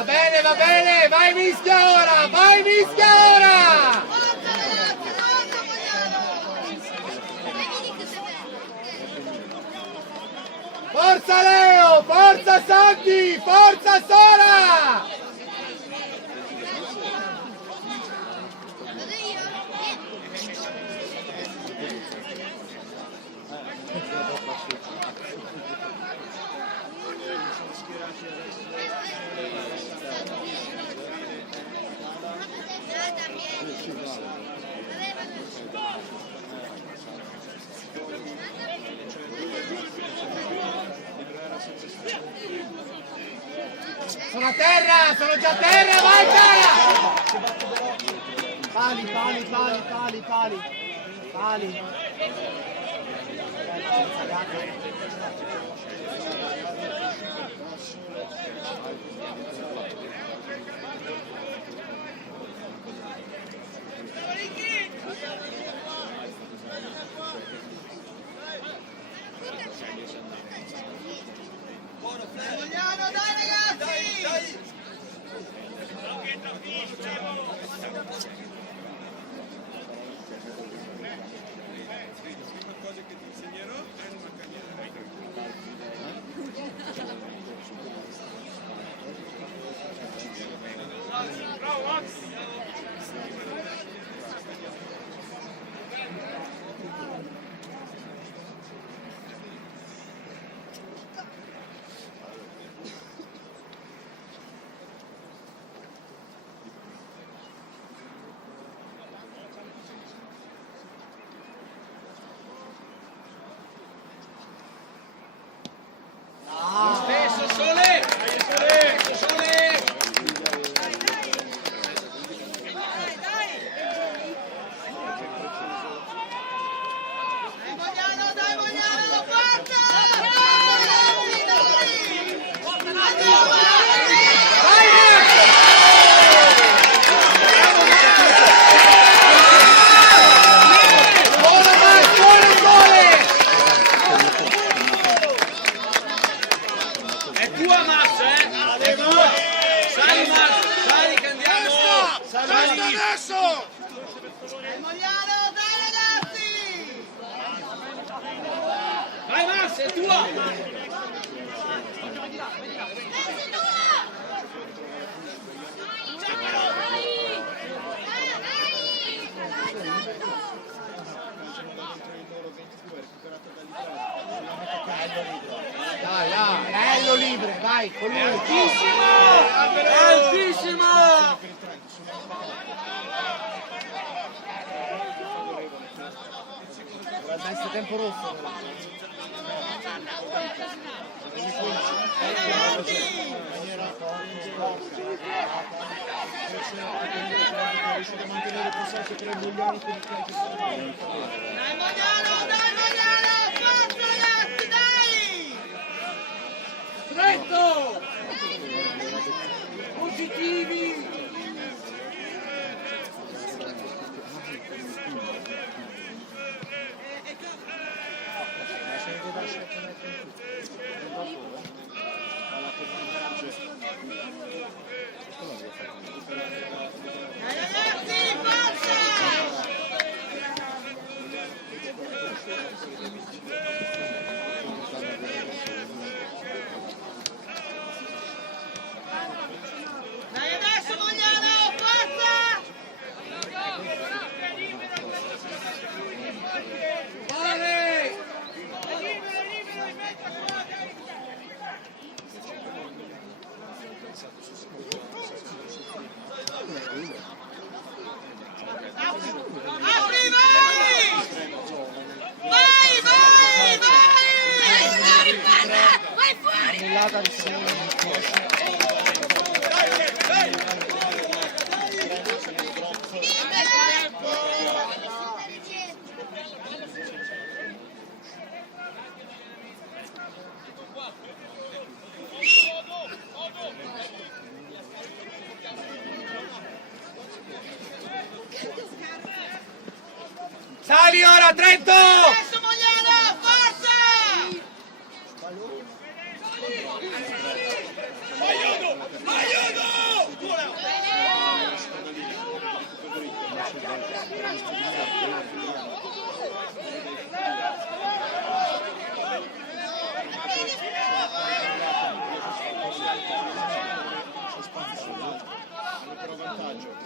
Va bene, vai Mischia ora, vai Mischia ora! Forza ragazzi, forza Magliano! Forza Leo, forza Santi, forza Sora! Sono a terra, sono già a terra, vai cara! Pali. Magliano, dai ragazzi! Una cosa che ti insegnerò è una cagnetta. Dai Magliano, forza! È tua Max, è tua. Sali Max, sali che andiamo. Sali adesso. Magliano, dai ragazzi! Vai Max, è tua. Dai, Ello libre, vai, con lui. Altissimo. Dovrebbe essere tempo rosso. Riesce a mantenere il possesso per Emiliano con il calcio. Dai Magliano, forza ragazzi, dai! Stretto. Positivi. Dai ragazzi, forza! Dai adesso Magliano, forza! Apri, vai! Vai, vai, vai! Vai fuori! Sali ora, Trento! Adesso Magliano, forza! Aiuto!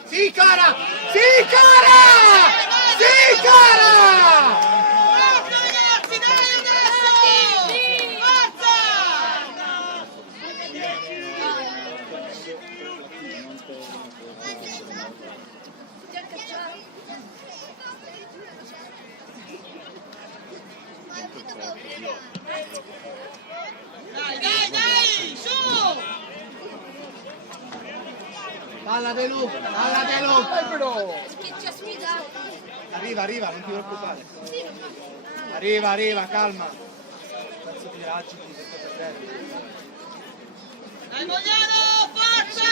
Sì, cara! Sì, cara! Sì, cara! Forza ragazzi, dai adesso! Forza! Dai, su! Palla De Lu! Palla De Lu! Che ci ha sfidato. Arriva, non ti preoccupare. Arriva, calma. Cazzo ti agiti per terra. Dai Mogliano, forza!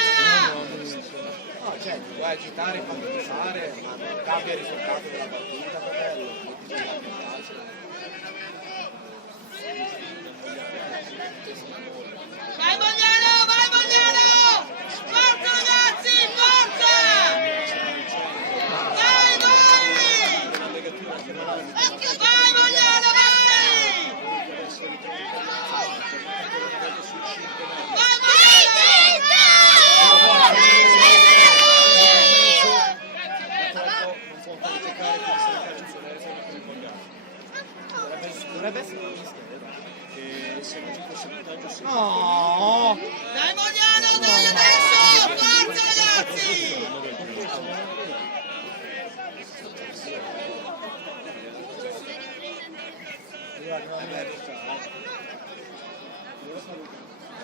No, cioè, ti vuoi agitare, fammi fare, ma non cambia il risultato della partita, fratello. Vai Mogliano! Forza ragazzi, forza! Vai! Vai Mogliano, vai! Vai Dovrebbe essere un mischio, che se non ci fosse vantaggio si no! Dai Mogliano, dai adesso! Forza ragazzi!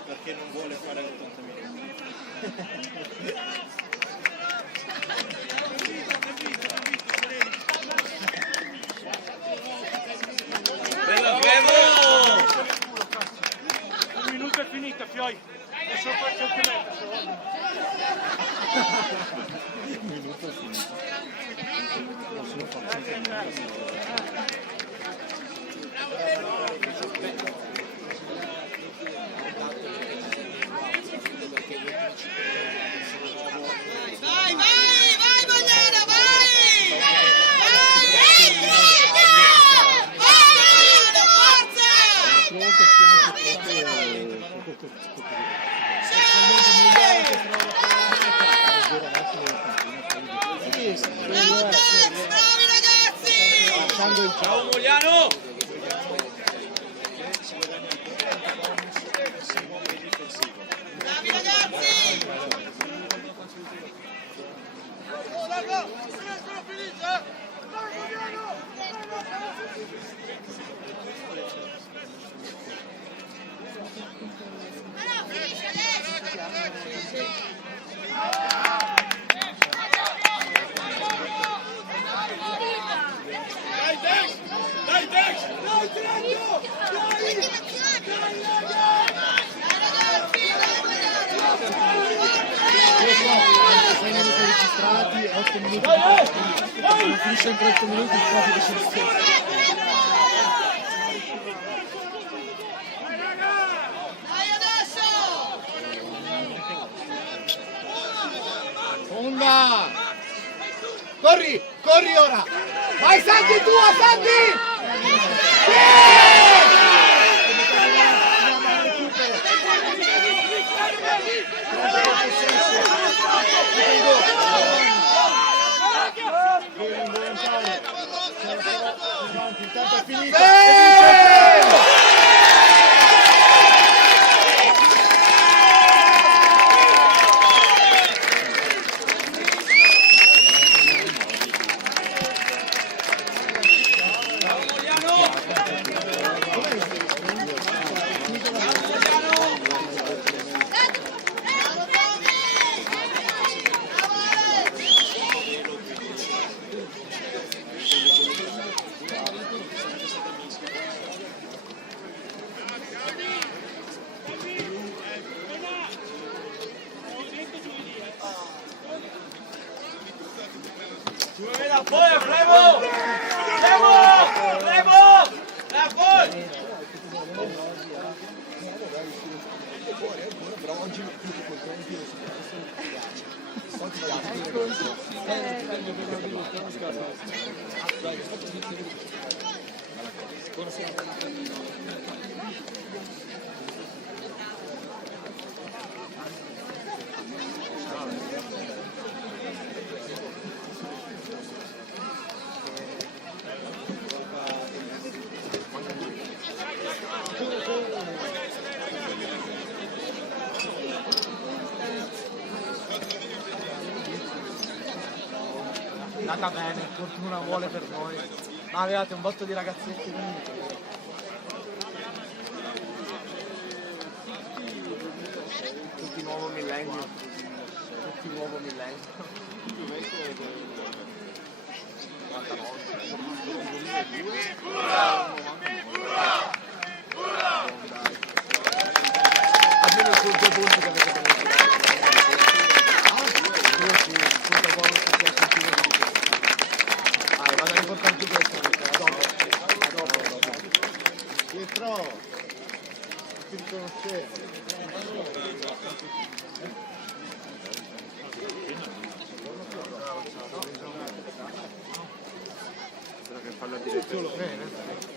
perché non vuole fare 80 minuti. Un minuto è finita, Fioi. Adesso faccio anche me. Un minuto è finito. Nessuno fa Vai Mogliano, vai! Bravi ragazzi! Ciao Mogliano! Bravi ragazzi! registrati, 8 minuti. Non finisce entro 8 minuti il proprio di sensazione. Dai adesso! Fonda! Corri ora! Vai Santi tua, Santi! Intanto è finito. andata bene, fortuna vuole per noi. Ma avevate un botto di ragazzetti quindi. Tutti nuovo millennio. Tutti nuovo millennio. Almeno sul 2 punti che avete preso. Vado a riportare giù questo, dopo. Pietro, ti riconoscevo. Spero che fa la direzione.